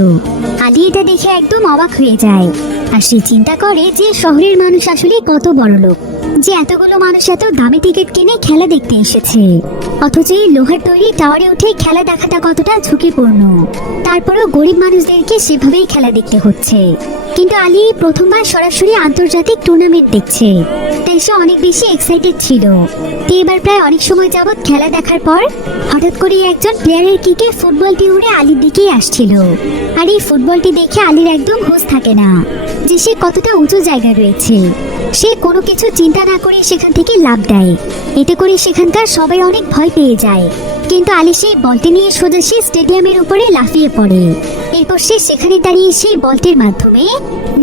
আলী এটা দেখে একদম অবাক হয়ে যায়। আর সে চিন্তা করে যে শহরের মানুষ আসলে কত বড় লোক, যে এতগুলো মানুষ এত দামি টিকিট কিনে খেলা দেখতে এসেছে। অথচ এই লোহার তৈরি টাওয়ারে উঠে খেলা দেখাটা কতটা ঝুঁকিপূর্ণ। তারপরেও গরিব মানুষদেরকে সেভাবেই খেলা দেখতে হচ্ছে। কিন্তু আলী প্রথমবার সরাসরি আন্তর্জাতিক টুর্নামেন্ট দেখছে, তাই সে অনেক বেশি এক্সাইটেড ছিল। তো এবার প্রায় অনেক সময় যাবৎ খেলা দেখার পর হঠাৎ করে একজন প্লেয়ারের কিকে ফুটবলটি উড়ে আলীর দিকেই আসছিল। আর এই ফুটবলটি দেখে আলীর একদম হুঁশ থাকে না যে সে কতটা উঁচু জায়গায় রয়েছে। সে কোনো কিছু চিন্তা না করে সেখান থেকে লাফ দেয়। এতে করে সেখানকার সবাই অনেক ভয় পেয়ে যায়। কিন্তু আলী সেই বলটি নিয়ে সোজা সেই স্টেডিয়ামের উপরে লাফিয়ে পড়ে। এরপর সে সেখানে দাঁড়িয়ে সেই বলটির মাধ্যমে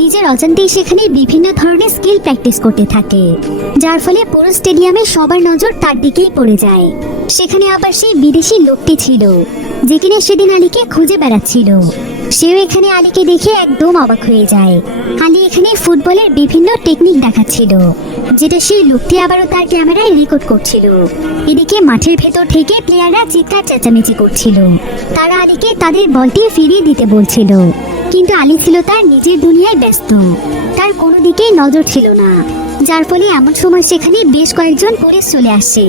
নিজের অজান্তেই সেখানে বিভিন্ন ধরনের স্কিল প্র্যাকটিস করতে থাকে, যার ফলে পুরো স্টেডিয়ামে সবার নজর তার দিকেই পড়ে যায়। সেখানে আবার সেই বিদেশি লোকটি ছিল, যে কিনা সেদিন আলীকে খুঁজে বেড়াচ্ছিল। সেও এখানে আলীকে দেখে একদম অবাক হয়ে যায়। আলী এখানে ফুটবলের বিভিন্ন টেকনিক দেখাচ্ছিল, যেটা সেই লোকটি আবারও তার ক্যামেরায় রেকর্ড করছিল। এদিকে মাঠের ভেতর থেকে প্লেয়াররা চিৎকার চেঁচামেচি করছিল। তারা আলীকে তাদের বলটি ফিরিয়ে দিতে বলছিল, কিন্তু আলী ছিল তার নিজের দুনিয়ায় ব্যস্ত। তার কোনো দিকেই নজর ছিল না, যার ফলে এমন সময় সেখানে বেশ কয়েকজন পুলিশ চলে আসে।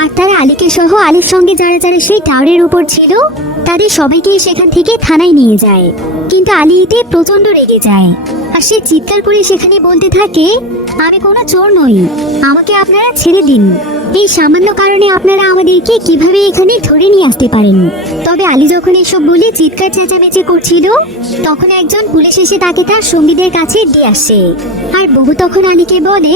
আর তারা আলীকে সহ আলীর সঙ্গে যারা যারা সেই টাওয়ারের উপর ছিল তাদের সবাইকে সেখান থেকে থানায় নিয়ে যায়। কিন্তু আলী এতে প্রচন্ড রেগে যায়। আর সে চিৎকার করে সেখানে বলতে থাকে, আমি কোনো চোর নই, আমাকে আপনারা ছেড়ে দিন। এই সামান্য কারণে আপনারা আমাদেরকে কিভাবে এখানে ধরে নিয়ে আসতে পারেন? তবে আলী যখন এসব বলে চিৎকার চেঁচামেচি করছিল, তখন একজন পুলিশ এসে তাকে তার সঙ্গীদের কাছে দিয়ে আসে। আর বহু তখন আলীকে বলে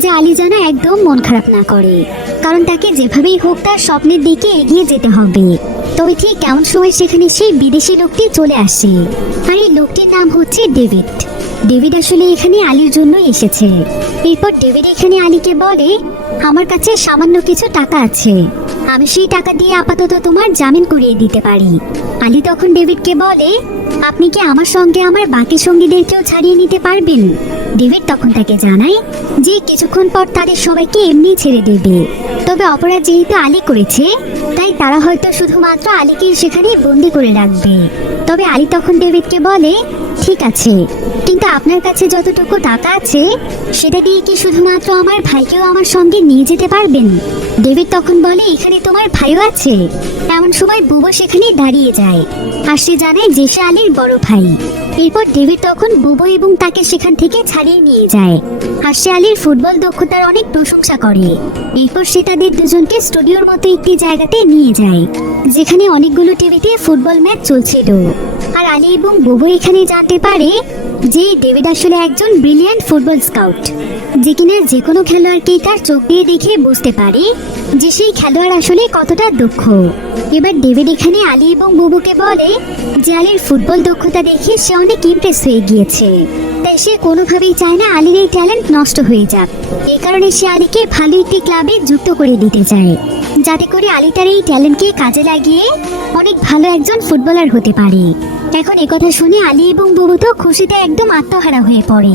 যে আলী যেন একদম মন খারাপ না করে, কারণ তাকে যেভাবেই হোক তার স্বপ্নের দিকে এগিয়ে যেতে হবে। তবে ঠিক কেমন সময় সেখানে সেই বিদেশি লোকটি চলে আসে। আর এই লোকটির নাম হচ্ছে ডেভিড। ডেভিড আসলে এখানে আলীর জন্য এসেছে। এরপর ডেভিড এখানে আলীকে বলে, আমার কাছে সামান্য কিছু টাকা আছে, আমি সেই টাকা দিয়ে আপাতত তোমার জামিন করিয়ে দিতে পারি। আলী তখন ডেভিডকে বলে, আপনি কি আমার সঙ্গে আমার বাকি সঙ্গীদেরকেও ছাড়িয়ে নিতে পারবেন? ডেভিড তখন তাকে জানায় যে কিছুক্ষণ পর তাদের সবাইকে এমনি ছেড়ে দেবে। তবে অপরাধ যেহেতু আলী করেছে, তাই তারা হয়তো শুধুমাত্র আলীকে সেখানে বন্দি করে রাখবে। তবে আলী তখন ডেভিডকে বলে, ঠিক আছে, কিন্তু আপনার কাছে যতটুকু টাকা আছে সেটা দিয়ে কি শুধুমাত্র আমার ভাইকেও আমার সঙ্গে নিয়ে যেতে পারবেন? ডেভিড তখন বলে, এখানে তোমার ভাইও আছে? এমন সময় বুবু সেখানে দাঁড়িয়ে যায়। আর সে জানায় যে সে আলীর বড় ভাই। এরপর ডেভিড তখন বুবু এবং তাকে সেখান থেকে ছাড়িয়ে নিয়ে যায়। আর সে আলীর ফুটবল দক্ষতার অনেক প্রশংসা করে। এরপর সে তাদের দুজনকে স্টুডিওর মতো একটি জায়গাতে নিয়ে যায়, যেখানে অনেকগুলো টিভিতে ফুটবল ম্যাচ চলছিল। আর আলী এবং বুবু এখানে জানতে পারে যে ডেভিড আসলে একজন ব্রিলিয়ান্ট ফুটবল স্কাউট, যে কিনা যে কোনো খেলোয়াড়কেই তার চোখ দিয়ে দেখে বুঝতে পারে যে সেই খেলোয়াড় আসলে কতটা দক্ষ। এবার ডেভিড এখানে আলী এবং বুবুকে বলে যে আলীর ফুটবল দক্ষতা দেখে সে অনেক ইমপ্রেস হয়ে গিয়েছে, তাই সে কোনোভাবেই চায় না আলীর এই ট্যালেন্ট নষ্ট হয়ে যাক। এই কারণে সে আলীকে ভালো একটি ক্লাবে যুক্ত করে দিতে চায়, যাতে করে আলী তার এই ট্যালেন্টকে কাজে লাগিয়ে অনেক ভালো একজন ফুটবলার হতে পারে। এখন একথা শুনে আলী এবং বুবু তো খুশিতে একদম আত্মহারা হয়ে পড়ে।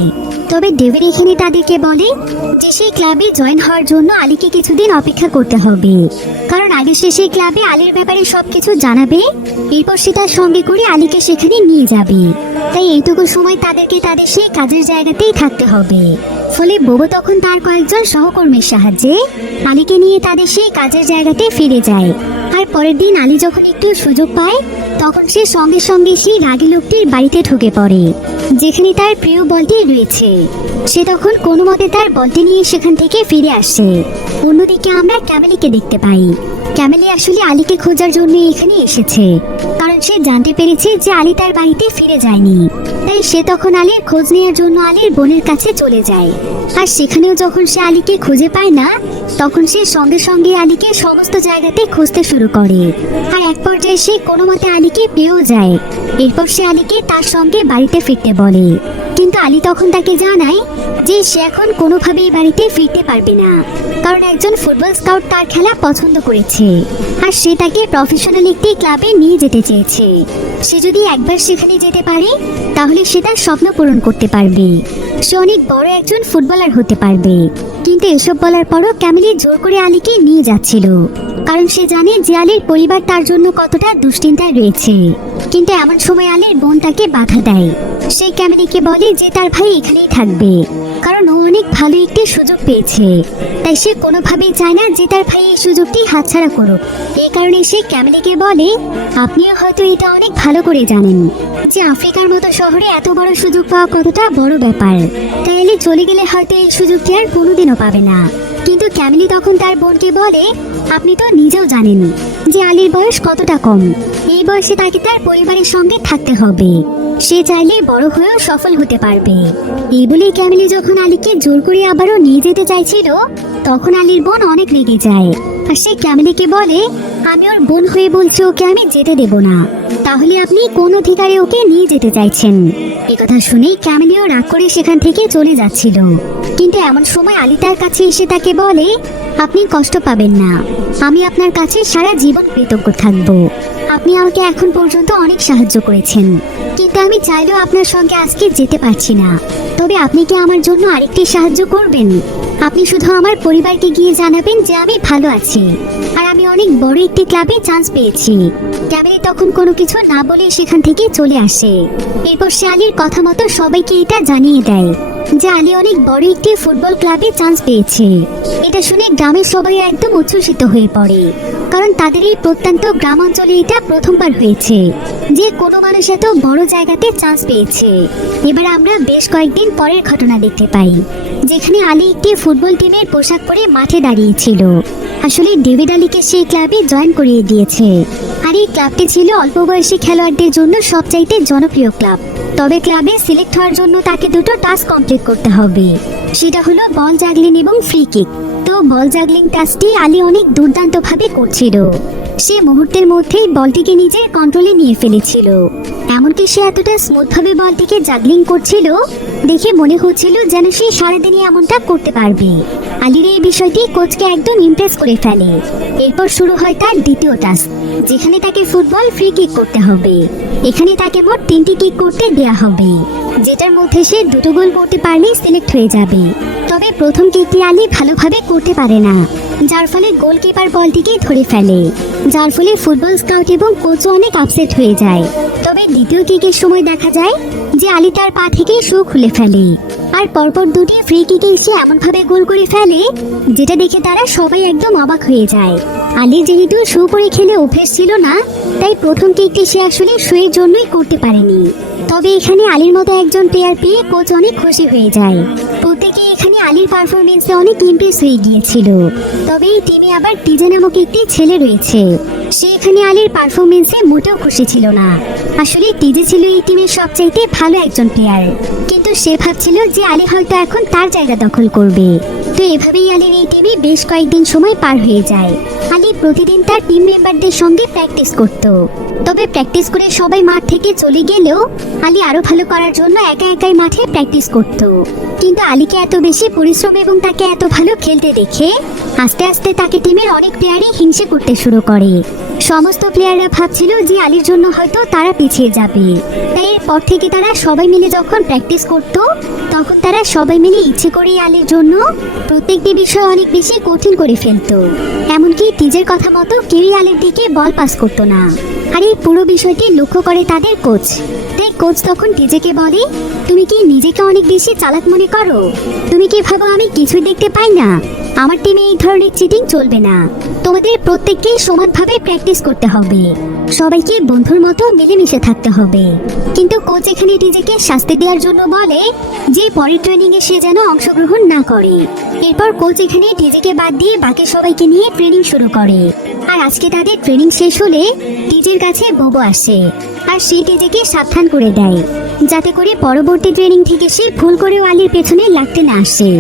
তবে ডেভিড এখানে তাদেরকে বলে যে সেই ক্লাবে জয়েন হওয়ার জন্য আলীকে কিছুদিন অপেক্ষা করতে হবে, কারণ আগে সে সেই ক্লাবে আলীর ব্যাপারে সবকিছু জানাবে। এরপর সে তার সঙ্গে করে আলীকে সেখানে নিয়ে যাবে। তাই এইটুকু সময় তাদেরকে তাদের সেই কাজের জায়গাতেই থাকতে হবে। ফলে বুবু তখন তার কয়েকজন সহকর্মীর সাহায্যে আলীকে নিয়ে তাদের সেই কাজের জায়গাতে ফিরে যায়। আর পরের দিন আলী যখন একটু সুযোগ পায়, তখন সে সঙ্গে সঙ্গে সেই রাগী লোকটির বাড়িতে ঢুকে পড়ে, যেখানে তার প্রিয় বলটি রয়েছে। সে তখন কোনো মতে তার বলটি নিয়ে সেখান থেকে ফিরে আসে। অন্যদিকে আমরা ক্যামেলিকে দেখতে পাই। ক্যামেলি আসলে আলীকে খোঁজার জন্য এখানে এসেছে, কারণ কারণ সে জানতে পেরেছে যে আলী তার বাড়িতে ফিরে যায়নি। তাই সে তখন আলীর খোঁজ নেওয়ার জন্য আলীর বোনের কাছে চলে যায়। আর সেখানেও যখন সে আলীকে খুঁজে পায় না, তখন সে সঙ্গে সঙ্গে আলীকে সমস্ত জায়গাতে খুঁজতে শুরু করে। আর এক পর্যায়ে সে কোনো মতে আলীকে পেয়েও যায়। এরপর সে আলীকে তার সঙ্গে বাড়িতে ফিরতে বলে, কিন্তু আলী তখন তাকে জানায় যে সে এখন কোনোভাবেই বাড়িতে ফিরতে পারবে না, কারণ একজন ফুটবল স্কাউট তার খেলা পছন্দ করেছে আর সে তাকে প্রফেশনাল একটি ক্লাবে নিয়ে যেতে চেয়েছে। সে যদি একবার সেখানে যেতে পারে তাহলে সে তার স্বপ্ন পূরণ করতে পারবে, সে অনেক বড় একজন ফুটবলার হতে পারবে। কিন্তু এসব বলার পরও ক্যামেলি জোর করে আলীকে নিয়ে যাচ্ছিল, কারণ সে জানে যে আলীর পরিবার তার জন্য কতটা দুশ্চিন্তায় রয়েছে। কিন্তু এমন সময় আলীর বোন তাকে বাধা দেয়। সে ক্যামেলিকে বলে যে তার ভাই এখানেই থাকবে, কারণ ও অনেক ভালো একটি সুযোগ পেয়েছে। তাই সে কোনোভাবেই চায় না যে তার ভাই এই সুযোগটি হাতছাড়া করুক। এই কারণে সে ক্যামেলিকে বলে, আপনিও হয়তো এটা অনেক ভালো করে জানেন যে আফ্রিকার মতো শহরে এত বড় সুযোগ পাওয়া কতটা বড় ব্যাপার। তাই আলী চলে গেলে হয়তো এই সুযোগটি আর কোনোদিনও পাবে না। কিন্তু ক্যামেলি তখন তার বোনকে বলে, আপনি তো নিজেও জানেন যে আলীর বয়স কতটা কম। এই বয়সে তাকে তার পরিবারের সঙ্গে থাকতে হবে। সে চাইলে বড় হয়েও সফল হতে পারবে। এই বলেই ক্যামেলি যখন আলীকে জোর করে আবারও নিয়ে যেতে চাইছিল, তখন আলীর বোন অনেক রেগে যায়। আর সে ক্যামেলিকে বলে, আমি ওর বোন হয়ে বলছি ওকে আমি যেতে দেব না, তাহলে আপনি কোন অধিকারে ওকে নিয়ে যেতে চাইছেন? একথা শুনেই ক্যামেলিও রাগ করে সেখান থেকে চলে যাচ্ছিল। কিন্তু এমন সময় আলী তার কাছে এসে তাকে বলে, আপনি কষ্ট পাবেন না, আমি আপনার কাছে সারা জীবন কৃতজ্ঞ থাকব। আপনি আমাকে এখন পর্যন্ত অনেক সাহায্য করেছেন, কিন্তু আমি চাইলেও আপনার সঙ্গে আজকে যেতে পারছি না। তবে আপনি কি আমার জন্য আরেকটি সাহায্য করবেন? আপনি শুধু আমার পরিবারকে গিয়ে জানাবেন যে আমি ভালো আছি আর আমি অনেক বড় একটি ক্লাবে চান্স পেয়েছি। ক্যামেলি তখন কোনো কিছু না বলে সেখান থেকে চলে আসে। এরপর সে আলীর কথা মতো সবাইকে এটা জানিয়ে দেয় যে আলী অনেক বড় একটি ফুটবল ক্লাবে চান্স পেয়েছে। এটা শুনে গ্রামের সবাই একদম উচ্ছ্বসিত হয়ে পড়ে, কারণ তাদের এই প্রত্যন্ত গ্রাম অঞ্চলে এটা প্রথমবার হয়েছে যে কোনো মানুষ এত বড় জায়গাতে চান্স পেয়েছে। এবার আমরা বেশ কয়েকদিন পরের ঘটনা দেখতে পাই, যেখানে আলী একটি ফুটবল টিমের পোশাক পরে মাঠে দাঁড়িয়েছিল। আসলে ডেভিড আলীকে সেই ক্লাবে জয়েন করিয়ে দিয়েছে। আর এই ক্লাবটি ছিল অল্প বয়সী খেলোয়াড়দের জন্য সবচাইতে জনপ্রিয় ক্লাব। তবে ক্লাবে সিলেক্ট হওয়ার জন্য তাকে দুটো টাস্ক কমপ্লিট করতে হবে, সেটা হলো বল জাগলিং এবং ফ্রি কিক। তো বল জাগলিং টাস্কটি আলী অনেক দুর্দান্তভাবে করছিল। সে মুহূর্তের মধ্যেই বলটিকে নিজের কন্ট্রোলে নিয়ে ফেলেছিল। এমনকি সে এতটা স্মুথভাবে বলটিকে জাগলিং করছিল, দেখে মনে হচ্ছিল যেন সে সারাদিনই এমনটা করতে পারবে। আলীর এই বিষয়টি কোচকে একদম ইমপ্রেস করে ফেলে। এরপর শুরু হয় তার দ্বিতীয় টাস্ক, যেখানে তাকে ফুটবল ফ্রি কিক করতে হবে। এখানে তাকে মোট 3টি কিক করতে দেয়া হবে, যেটার মধ্যে সে 2টো গোল করতে পারলেই সিলেক্ট হয়ে যাবে। তবে প্রথম কিকটি আলী ভালোভাবে করতে পারে না, যার ফলে গোলকিপার বলটিকে ধরে ফেলে, যার ফলে ফুটবল স্কাউট এবং কোচও অনেক আপসেট হয়ে যায়। তবে দ্বিতীয় কিকের সময় দেখা যায় যে আলী তার পা থেকে শু খুলে ফেলে, আর পরপর 2টি ফ্রি কিকে সে এমনভাবে গোল করে ফেলে যেটা দেখে তারা সবাই একদম অবাক হয়ে যায়। আলী যেহেতু শু পরে খেলে অভ্যেস ছিল না, তাই প্রথম কিকটি সে আসলে শুয়ের জন্যই করতে পারেনি। তবে এখানে আলীর মতো একজন প্লেয়ার পেয়ে কোচ অনেক খুশি হয়ে যায়। প্রত্যেকে এখানে আলীর পারফরমেন্সে অনেক ইমপ্রেস হয়ে গিয়েছিল। তবে এই টিমে আবার টিজে নামক একটি ছেলে রয়েছে, সে এখানে আলীর পারফরমেন্সে মোটেও খুশি ছিল না। আসলে টিজে ছিল এই টিমের সবচাইতে ভালো একজন প্লেয়ার, কিন্তু সে ভাবছিল যে আলী হয়তো এখন তার জায়গা দখল করবে। তো এভাবেই আলীর এই টিমে বেশ কয়েকদিন সময় পার হয়ে যায়। আলী প্রতিদিন তার টিম মেম্বারদের সঙ্গে প্র্যাকটিস করত। তবে প্র্যাকটিস করে সবাই মাঠ থেকে চলে গেলেও আলী আরো ভালো করার জন্য একা একাই মাঠে প্র্যাকটিস করত। কিন্তু আলীকে এত বেশি পরিশ্রম এবং তাকে এত ভালো খেলতে দেখে আস্তে আস্তে তাকে টিমের অনেক প্লেয়ারই হিংসে করতে শুরু করে। সমস্ত প্লেয়াররা ভাবছিল যে আলীর জন্য হয়তো তারা পিছিয়ে যাবে। তাই এরপর থেকে তারা সবাই মিলে যখন প্র্যাকটিস করত, তখন তারা সবাই মিলে ইচ্ছে করেই আলীর জন্য প্রত্যেকটি বিষয় অনেক বেশি কঠিন করে ফেলতো। এমনকি টিজের কথা মতো কেউই আলীর দিকে বল পাস করতো না। আর এই পুরো বিষয়টি লক্ষ্য করে তাদের কোচ। তাই কোচ তখন টিজেকে বলে, তুমি কি নিজেকে অনেক বেশি চালাক মনে করো? তুমি কি ভাবো আমি কিছুই দেখতে পাই না? আমার টিমে এই ধরনের চিটিং চলবে না। তোমাদের প্রত্যেককে সমানভাবে প্র্যাকটিস করতে হবে, সবাইকে বন্ধুর মতো মিলেমিশে থাকতে হবে। কিন্তু কোচ এখানে টিজেকে শাস্তি দেওয়ার জন্য বলে যে ফলে পরের ট্রেনিং এ সে যেন অংশগ্রহণ না করে। এরপর কোচ এখানে টিজেকে বাদ দিয়ে বাকি সবাইকে নিয়ে ট্রেনিং শুরু করে। আর আজকে তাদের ট্রেনিং শেষ হলে টিজের কাছে বোবো আসে আর সে টিজেকে সাবধান করে দেয় যাতে করে পরবর্তী ট্রেনিং থেকে সে ভুল করেও আলীর পেছনে লাগতে না আসে।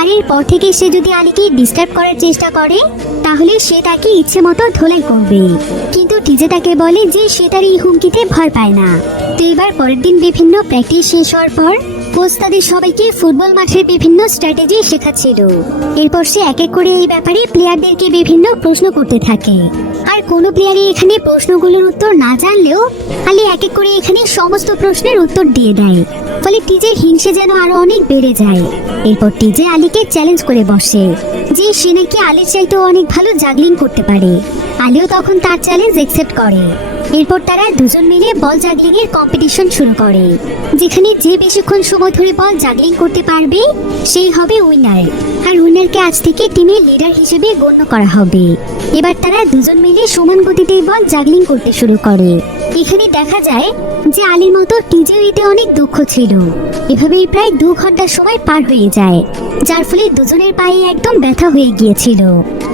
আর এরপর থেকে সে যদি আলীকে ডিস্টার্ব করার চেষ্টা করে তাহলে সে তাকে ইচ্ছে মতো ধোলাই করবে। কিন্তু টিজে তাকে বলে যে সে তার এই হুমকিতে ভয় পায় না। তো এবার পরের দিন বিভিন্ন প্র্যাকটিস শেষ হওয়ার পর কোচ তাদের সবাইকে ফুটবল মাঠের বিভিন্ন স্ট্র্যাটেজি শেখাচ্ছিল। এরপর সে এক এক করে এই ব্যাপারে প্লেয়ারদেরকে বিভিন্ন প্রশ্ন করতে থাকে। আর কোনো প্লেয়ারই এখানে প্রশ্নগুলোর উত্তর না জানলেও আলী এক এক করে এখানে সমস্ত প্রশ্নের উত্তর দিয়ে দেয়। ফলে টিজের হিংসে যেন আরো অনেক বেড়ে যায়। এরপর টিজে আলীকে চ্যালেঞ্জ করে বসে যে সে নাকি আলীর চাইতেও অনেক ভালো জাগলিং করতে পারে। আলীও তখন তার চ্যালেঞ্জ অ্যাকসেপ্ট করে। এরপর তারা দুজন মিলে বল জাগলিং এর কম্পিটিশন শুরু করে, যেখানে যে বেশিক্ষণ সময় ধরে বল জাগলিং করতে পারবে সেই হবে উইনার। আর উইনারকে আজ থেকে টিমের লিডার হিসেবে গণ্য করা হবে। এবার তারা দুজন মিলে সমান গতিতে বল জাগলিং করতে শুরু করে। এখানে দেখা যায় যে আলীর মতো টিজেও এতে অনেক দক্ষ ছিল। এভাবেই প্রায় 2 ঘন্টা সময় পার হয়ে যায়, যার ফলে দুজনের পায়ে একদম ব্যথা হয়ে গিয়েছিল।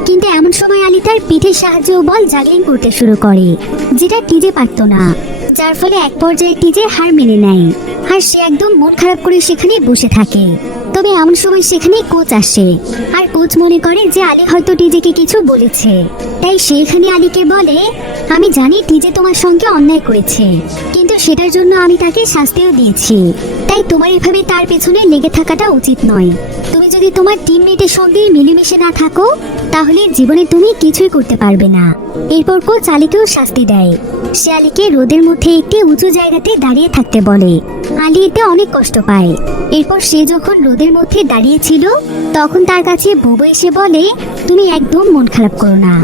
কিন্তু এমন সময় আলী তার পিঠের সাহায্যে বল জাগলিং করতে শুরু করে, যেটা টিজে পারত না। যার ফলে এক পর্যায়ে টিজে হার মেনে নেয় আর সে একদম মন খারাপ করে সেখানে বসে থাকে। তবে এমন সময় সেখানে কোচ আসে আর কোচ মনে করে যে আলী হয়তো টিজেকে কিছু বলেছে। তাই সে এখানে আলীকে বলে, আমি জানি টিজে তোমার সঙ্গে অন্যায় করেছে, কিন্তু সেটার জন্য আমি তাকে শাস্তিও দিয়েছি। তাই তোমার এভাবে তার পেছনে লেগে থাকাটা উচিত নয়। তুমি যদি তোমার টিমমেটের সঙ্গে মিলেমিশে না থাকো তাহলে জীবনে তুমি কিছুই করতে পারবে না। এরপর কোচ আলীকেও শাস্তি দেয়। সে আলীকে রোদের মধ্যে একটি উঁচু জায়গাতে দাঁড়িয়ে থাকতে বলে। আলী এতে অনেক কষ্ট পায়। এরপর সে যখন রোদের মধ্যে দাঁড়িয়েছিল তখন তার কাছে বোবো এসে বলে, তুমি একদম মন খারাপ করো না।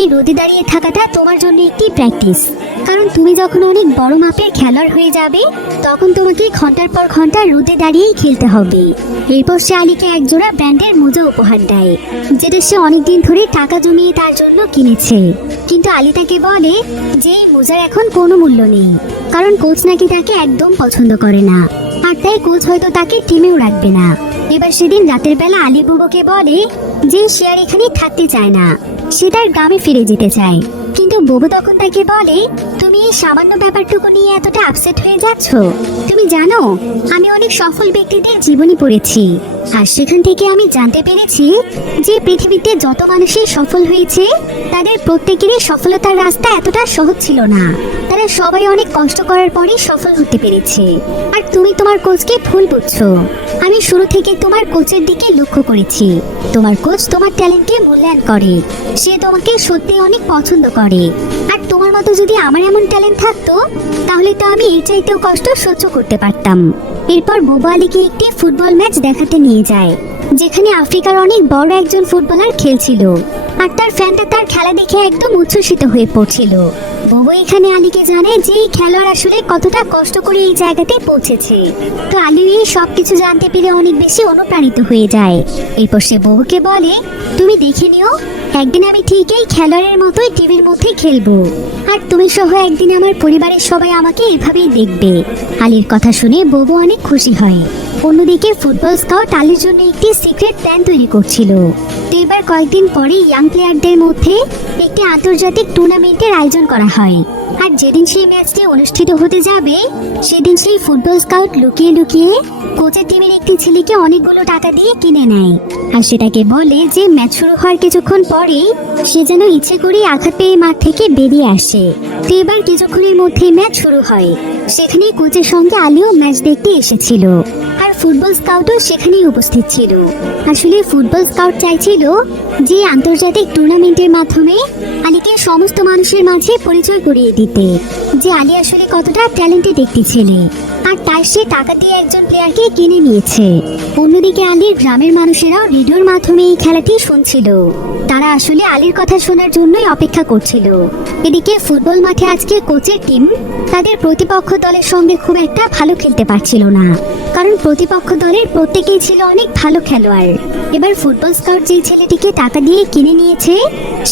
এই রোদে দাঁড়িয়ে থাকাটা তোমার জন্য একটি প্র্যাকটিস, কারণ তুমি যখন অনেক বড় মাপের খেলোয়াড় হয়ে যাবে তখন তোমাকে ঘন্টার পর ঘন্টা রোদে দাঁড়িয়েই খেলতে হবে। এরপর সে আলীকে একজোড়া ব্র্যান্ডের মোজা উপহার দেয়, যেটা সে অনেকদিন ধরে টাকা জমিয়ে তার জন্য কিনেছে। কিন্তু আলী তাকে বলে যে এই মোজার এখন কোনো মূল্য নেই, কারণ কোচ নাকি তাকে একদম পছন্দ করে না, আর তাই কোচ হয়তো তাকে টিমেও রাখবে না। এবার সেদিন রাতের বেলা আলী বোবোকে বলে যে সে আর এখানে থাকতে চায় না, সে তার গ্রামে ফিরে যেতে চায়। কিন্তু বোবো তখন তাকে বলে, তুমি এই সামান্য ব্যাপারটুকু নিয়ে এতটা আপসেট হয়ে যাচ্ছ? তুমি জানো আমি অনেক সফল ব্যক্তিদের জীবনী পড়েছি, আর সেখান থেকে আমি জানতে পেরেছি যে পৃথিবীতে যত মানুষই সফল হয়েছে তাদের প্রত্যেকেরই সফলতার রাস্তা এতটা সহজ ছিল না। তারা সবাই অনেক কষ্ট করার পরেই সফল হতে পেরেছে। আর তুমি তোমার কোচকে ভুল বুঝছো। আমি শুরু থেকে তোমার কোচের দিকে লক্ষ্য করেছি। তোমার কোচ তোমার ট্যালেন্টকে মূল্যায়ন করে, সে তোমাকে সত্যি অনেক পছন্দ করে। আর তোমার মতো যদি আমার এমন ট্যালেন্ট থাকতো তাহলে তো আমি এর চাইতেও কষ্ট সহ্য করতে পারতাম। এরপর বোবো আলীকে একটি ফুটবল ম্যাচ দেখাতে নিয়ে যায়, যেখানে আফ্রিকার অনেক বড় একজন ফুটবলার খেলছিল। আর তার ফ্যানটা তার খেলা দেখে একদম উচ্ছ্বসিত হয়ে পড়ছিল। বোবো এখানে আলীকে জানে যে এই খেলোয়াড় আসলে কতটা কষ্ট করে এই জায়গাতে পৌঁছেছে। তো আলী এই সবকিছু জানতে পেরে অনেক বেশি অনুপ্রাণিত হয়ে যায়। এরপর সে বোবোকে বলে, তুমি দেখে নিও, একদিন আমি ঠিক এই খেলোয়াড়ের মতোই টিভির মধ্যে খেলবো, আর তুমি সহ একদিন আমার পরিবারের সবাই আমাকে এভাবেই দেখবে। আলীর কথা শুনে বোবো অনেক খুশি হয়। অন্যদিকে ফুটবল স্কাউট আলীর জন্য একটি সিক্রেট প্ল্যান তৈরি করছিল। তো এবার কয়েকদিন পরে ইয়াং প্লেয়ারদের মধ্যে একটি আন্তর্জাতিক টুর্নামেন্টের আয়োজন করা হয়। আর যেদিন সেই ম্যাচটি অনুষ্ঠিত হতে যাবে সেদিন সেই ফুটবল স্কাউট লুকিয়ে লুকিয়ে কোচের টিমের একটি ছেলেকে অনেকগুলো টাকা দিয়ে কিনে নেয়। আর সেটাকে বলে যে ম্যাচ শুরু হওয়ার কিছুক্ষণ পরেই সে যেন ইচ্ছে করে আঘাত পেয়ে মাঠ থেকে বেরিয়ে আসে। তো এবার কিছুক্ষণের মধ্যে ম্যাচ শুরু হয়। সেখানে কোচের সঙ্গে আলীও ম্যাচ দেখতে এসেছিল, আর ফুটবল স্কাউটও সেখানেই উপস্থিত ছিল। আসলে ফুটবল স্কাউট চাইছিল যে আন্তর্জাতিক টুর্নামেন্টের মাধ্যমে আলীকে সমস্ত মানুষের মাঝে পরিচয় করিয়ে দিতে, যে আলী আসলে কতটা ট্যালেন্টেড একটি ছেলে। আর তাই সে টাকা দিয়ে একজন প্লেয়ারকে কিনে নিয়েছে। অন্যদিকে আলীর গ্রামের মানুষেরাও রেডিওর মাধ্যমে এই খেলাটি শুনছিল। তারা তারা আসলে আলীর কথা শোনার জন্যই অপেক্ষা করছিল। এদিকে ফুটবল মাঠে আজকে কোচের টিম তাদের প্রতিপক্ষ দলের সঙ্গে খুব একটা ভালো খেলতে পারছিল না, কারণ প্রতিপক্ষ দলের প্রত্যেকেই ছিল অনেক ভালো খেলোয়াড়। এবার ফুটবল স্কাউট যে ছেলেটিকে টাকা দিয়ে কিনে নিয়েছে,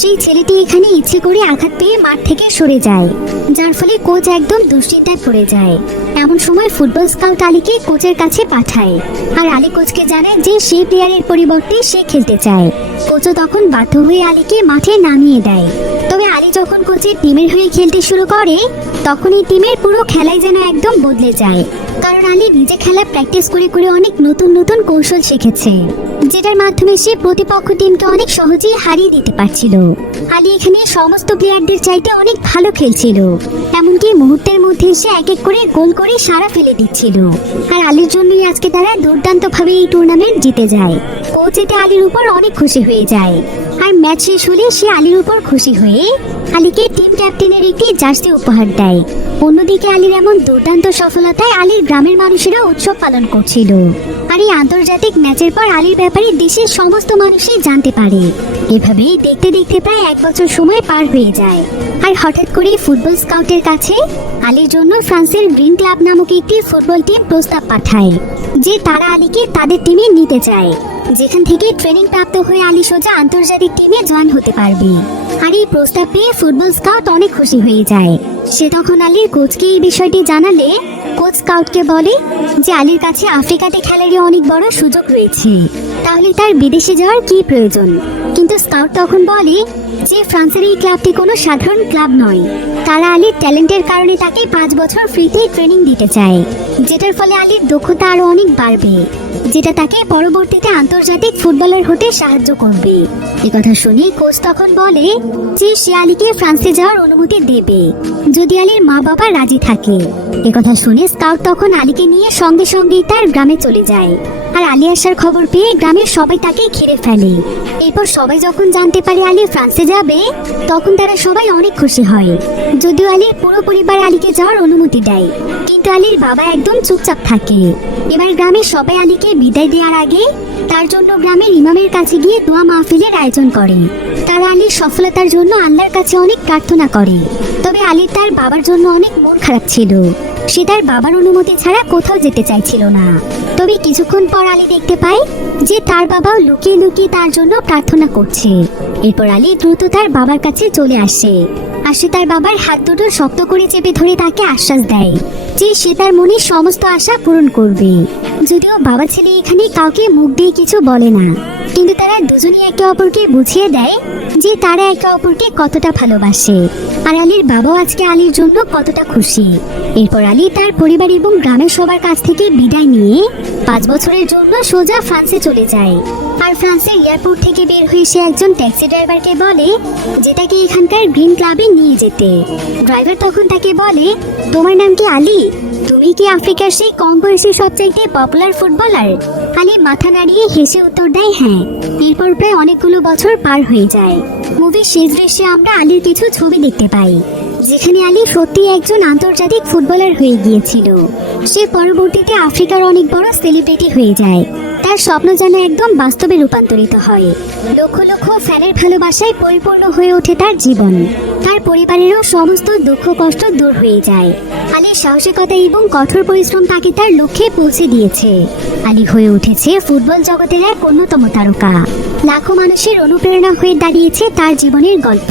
সেই ছেলেটি এখানে ইচ্ছে করে আঘাত পেয়ে মাঠ থেকে সরে যায়, যার ফলে কোচ একদম দুশ্চিন্তায় পড়ে যায়। এমন সময় ফুটবল স্কাউট আলীকে কোচের কাছে পাঠায়, আর আলী কোচকে জানায় যে সেই প্লেয়ারের পরিবর্তে সে খেলতে চায়। কোচও তখন বাধ্য হয়ে আলীকে মাঠে নামিয়ে দেয়। তবে আলী যখন কোচের টিমের হয়ে খেলতে শুরু করে, তখন এই টিমের পুরো খেলাই যেন একদম বদলে যায়, কারণ আলী নিজে খেলা প্র্যাকটিস করে করে অনেক নতুন নতুন কৌশল শিখেছে, যেটার মাধ্যমে সে প্রতিপক্ষ টিমকে অনেক সহজেই হারিয়ে দিতে পারছিল। আলী এখানে সমস্ত প্লেয়ারদের চাইতে অনেক ভালো খেলছিল, এমনকি মুহূর্তের মধ্যে সে এক এক করে গোল করে সারা ফেলে দিচ্ছিল। আর আলীর জন্যই আজকে তারা দুর্দান্তভাবে এই টুর্নামেন্ট জিতে যায়। কোচ এতে আলীর উপর অনেক খুশি হয়ে যায়, আর ম্যাচ শেষ হলে সে আলীর উপর খুশি হয়ে আলীকে টিম ক্যাপ্টেনের একটি জার্সি উপহার দেয়। অন্যদিকে আলীর এমন দুর্দান্ত সফলতায় আলীর গ্রামের মানুষেরা উৎসব পালন করছিল। আর এই আন্তর্জাতিক ম্যাচের পর আলীর ব্যাপারে দেশের সমস্ত মানুষই জানতে পারে। এভাবেই দেখতে দেখতে প্রায় 1 বছর সময় পার হয়ে যায়। আর হঠাৎ করে ফুটবল স্কাউটের কাছে আলীর জন্য ফ্রান্সের গ্রিন ক্লাব নামক একটি ফুটবল টিম প্রস্তাব পাঠায় যে তারা আলীকে তাদের টিমে নিতে চায়, যেখান থেকে ট্রেনিং প্রাপ্ত হয়ে আলী সোজা আন্তর্জাতিক টিমে জয়েন হতে পারবে। আর এই প্রস্তাব পেয়ে ফুটবল স্কাউট অনেক খুশি হয়ে যায়। সে তখন আলীর কোচকে এই বিষয়টি জানালে কোচ স্কাউটকে বলে যে আলীর কাছে আফ্রিকাতে খেলারই অনেক বড় সুযোগ রয়েছে, তাহলে তার বিদেশে যাওয়ার কি প্রয়োজন। কিন্তু স্কাউট তখন বলে যে ফ্রান্সের এই ক্লাবটি কোনো সাধারণ ক্লাব নয়, তারা আলীর ট্যালেন্টের কারণে তাকে 5 বছর ফ্রিতে ট্রেনিং দিতে চায়, যেটার ফলে আলীর দক্ষতা আরো অনেক বাড়বে, যেটা তাকে পরবর্তীতে আন্তর্জাতিক ফুটবলার হতে সাহায্য করবে। একথা শুনে কোচ তখন বলে যে সে আলীকে ফ্রান্সে যাওয়ার অনুমতি দেবে যদি আলীর মা বাবা রাজি থাকে। একথা শুনে স্কাউট তখন আলীকে নিয়ে সঙ্গে সঙ্গেই তার গ্রামে চলে যায়। আর আলী আসার খবর পেয়ে গ্রামের সবাই তাকে ঘিরে ফেলে। এরপর সবাই যখন জানতে পারে আলী ফ্রান্সে যাবে, তখন তারা সবাই অনেক খুশি হয়। যদিও আলীর পুরো পরিবার আলীকে যাওয়ার অনুমতি দেয়, কিন্তু আলীর বাবা একদম চুপচাপ থাকে। এবার গ্রামের সবাই আলীকে বিদায় দেওয়ার আগে তার জন্য গ্রামের ইমামের কাছে গিয়ে দোয়া মাহফিলের আয়োজন করে। তারা আলীর সফলতার জন্য আল্লাহর কাছে অনেক প্রার্থনা করে। তবে আলীর তার বাবার জন্য অনেক মন খারাপ ছিল, সে তার বাবার অনুমতি ছাড়া কোথাও যেতে চাইছিল না। তবে কিছুক্ষণ পর আলী দেখতে পায় যে তার বাবাও লুকিয়ে লুকিয়ে তার জন্য প্রার্থনা করছে। এরপর আলী দ্রুত তার বাবার কাছে চলে আসে। তার বাবার হাত দুটো শক্ত করে চেপে ধরে তাকে আশ্বাস দেয় যে সে তার মনের সমস্ত আশা পূরণ করবে। যদিও বাবা ছেলে এখানে কাউকে মুখ দিয়ে কিছু বলে না, কিন্তু তারা দুজনেই একে অপরকে বুঝিয়ে দেয় যে তারা একে অপরকে কতটা ভালোবাসে। আর আলীর বাবাও আজকে আলীর জন্য কতটা খুশি। এরপর আলী তার পরিবার এবং গ্রামের সবার কাছ থেকে বিদায় নিয়ে 5 বছরের জন্য সোজা ফ্রান্সে চলে যায়। আর ফ্রান্সের এয়ারপোর্ট থেকে বের হয়ে সে একজন ট্যাক্সি ড্রাইভারকে বলে যে তাকে এখানকার গ্রিন ক্লাবে নিয়ে যেতে। ড্রাইভার তখন তাকে বলে, তোমার নাম কি আলী? তুমি কি আফ্রিকার সেই কম বয়সী সবচাইতে পপুলার ফুটবলার? আলী মাথা নাড়িয়ে হেসে উত্তর দেয়, হ্যাঁ। এরপর প্রায় অনেকগুলো বছর পার হয়ে যায়। মুভির শেষ দৃশ্যে আমরা আলীর কিছু ছবি দেখতে পাই, যেখানে আলী সত্যি একজন আন্তর্জাতিক ফুটবলার হয়ে গিয়েছিল। সে পরবর্তীতে আফ্রিকার অনেক বড় সেলিব্রিটি হয়ে যায়। তার স্বপ্ন যেন একদম বাস্তবে রূপান্তরিত হয়। লক্ষ লক্ষ ফ্যানের ভালোবাসায় পরিপূর্ণ হয়ে ওঠে তার জীবন। তার পরিবারেরও সমস্ত দুঃখ কষ্ট দূর হয়ে যায়। আলীর সাহসিকতা এবং কঠোর পরিশ্রম তাকে তার লক্ষ্যে পৌঁছে দিয়েছে। আলী হয়ে উঠেছে ফুটবল জগতের এক অন্যতম তারকা। লাখো মানুষের অনুপ্রেরণা হয়ে দাঁড়িয়েছে তার জীবনের গল্প।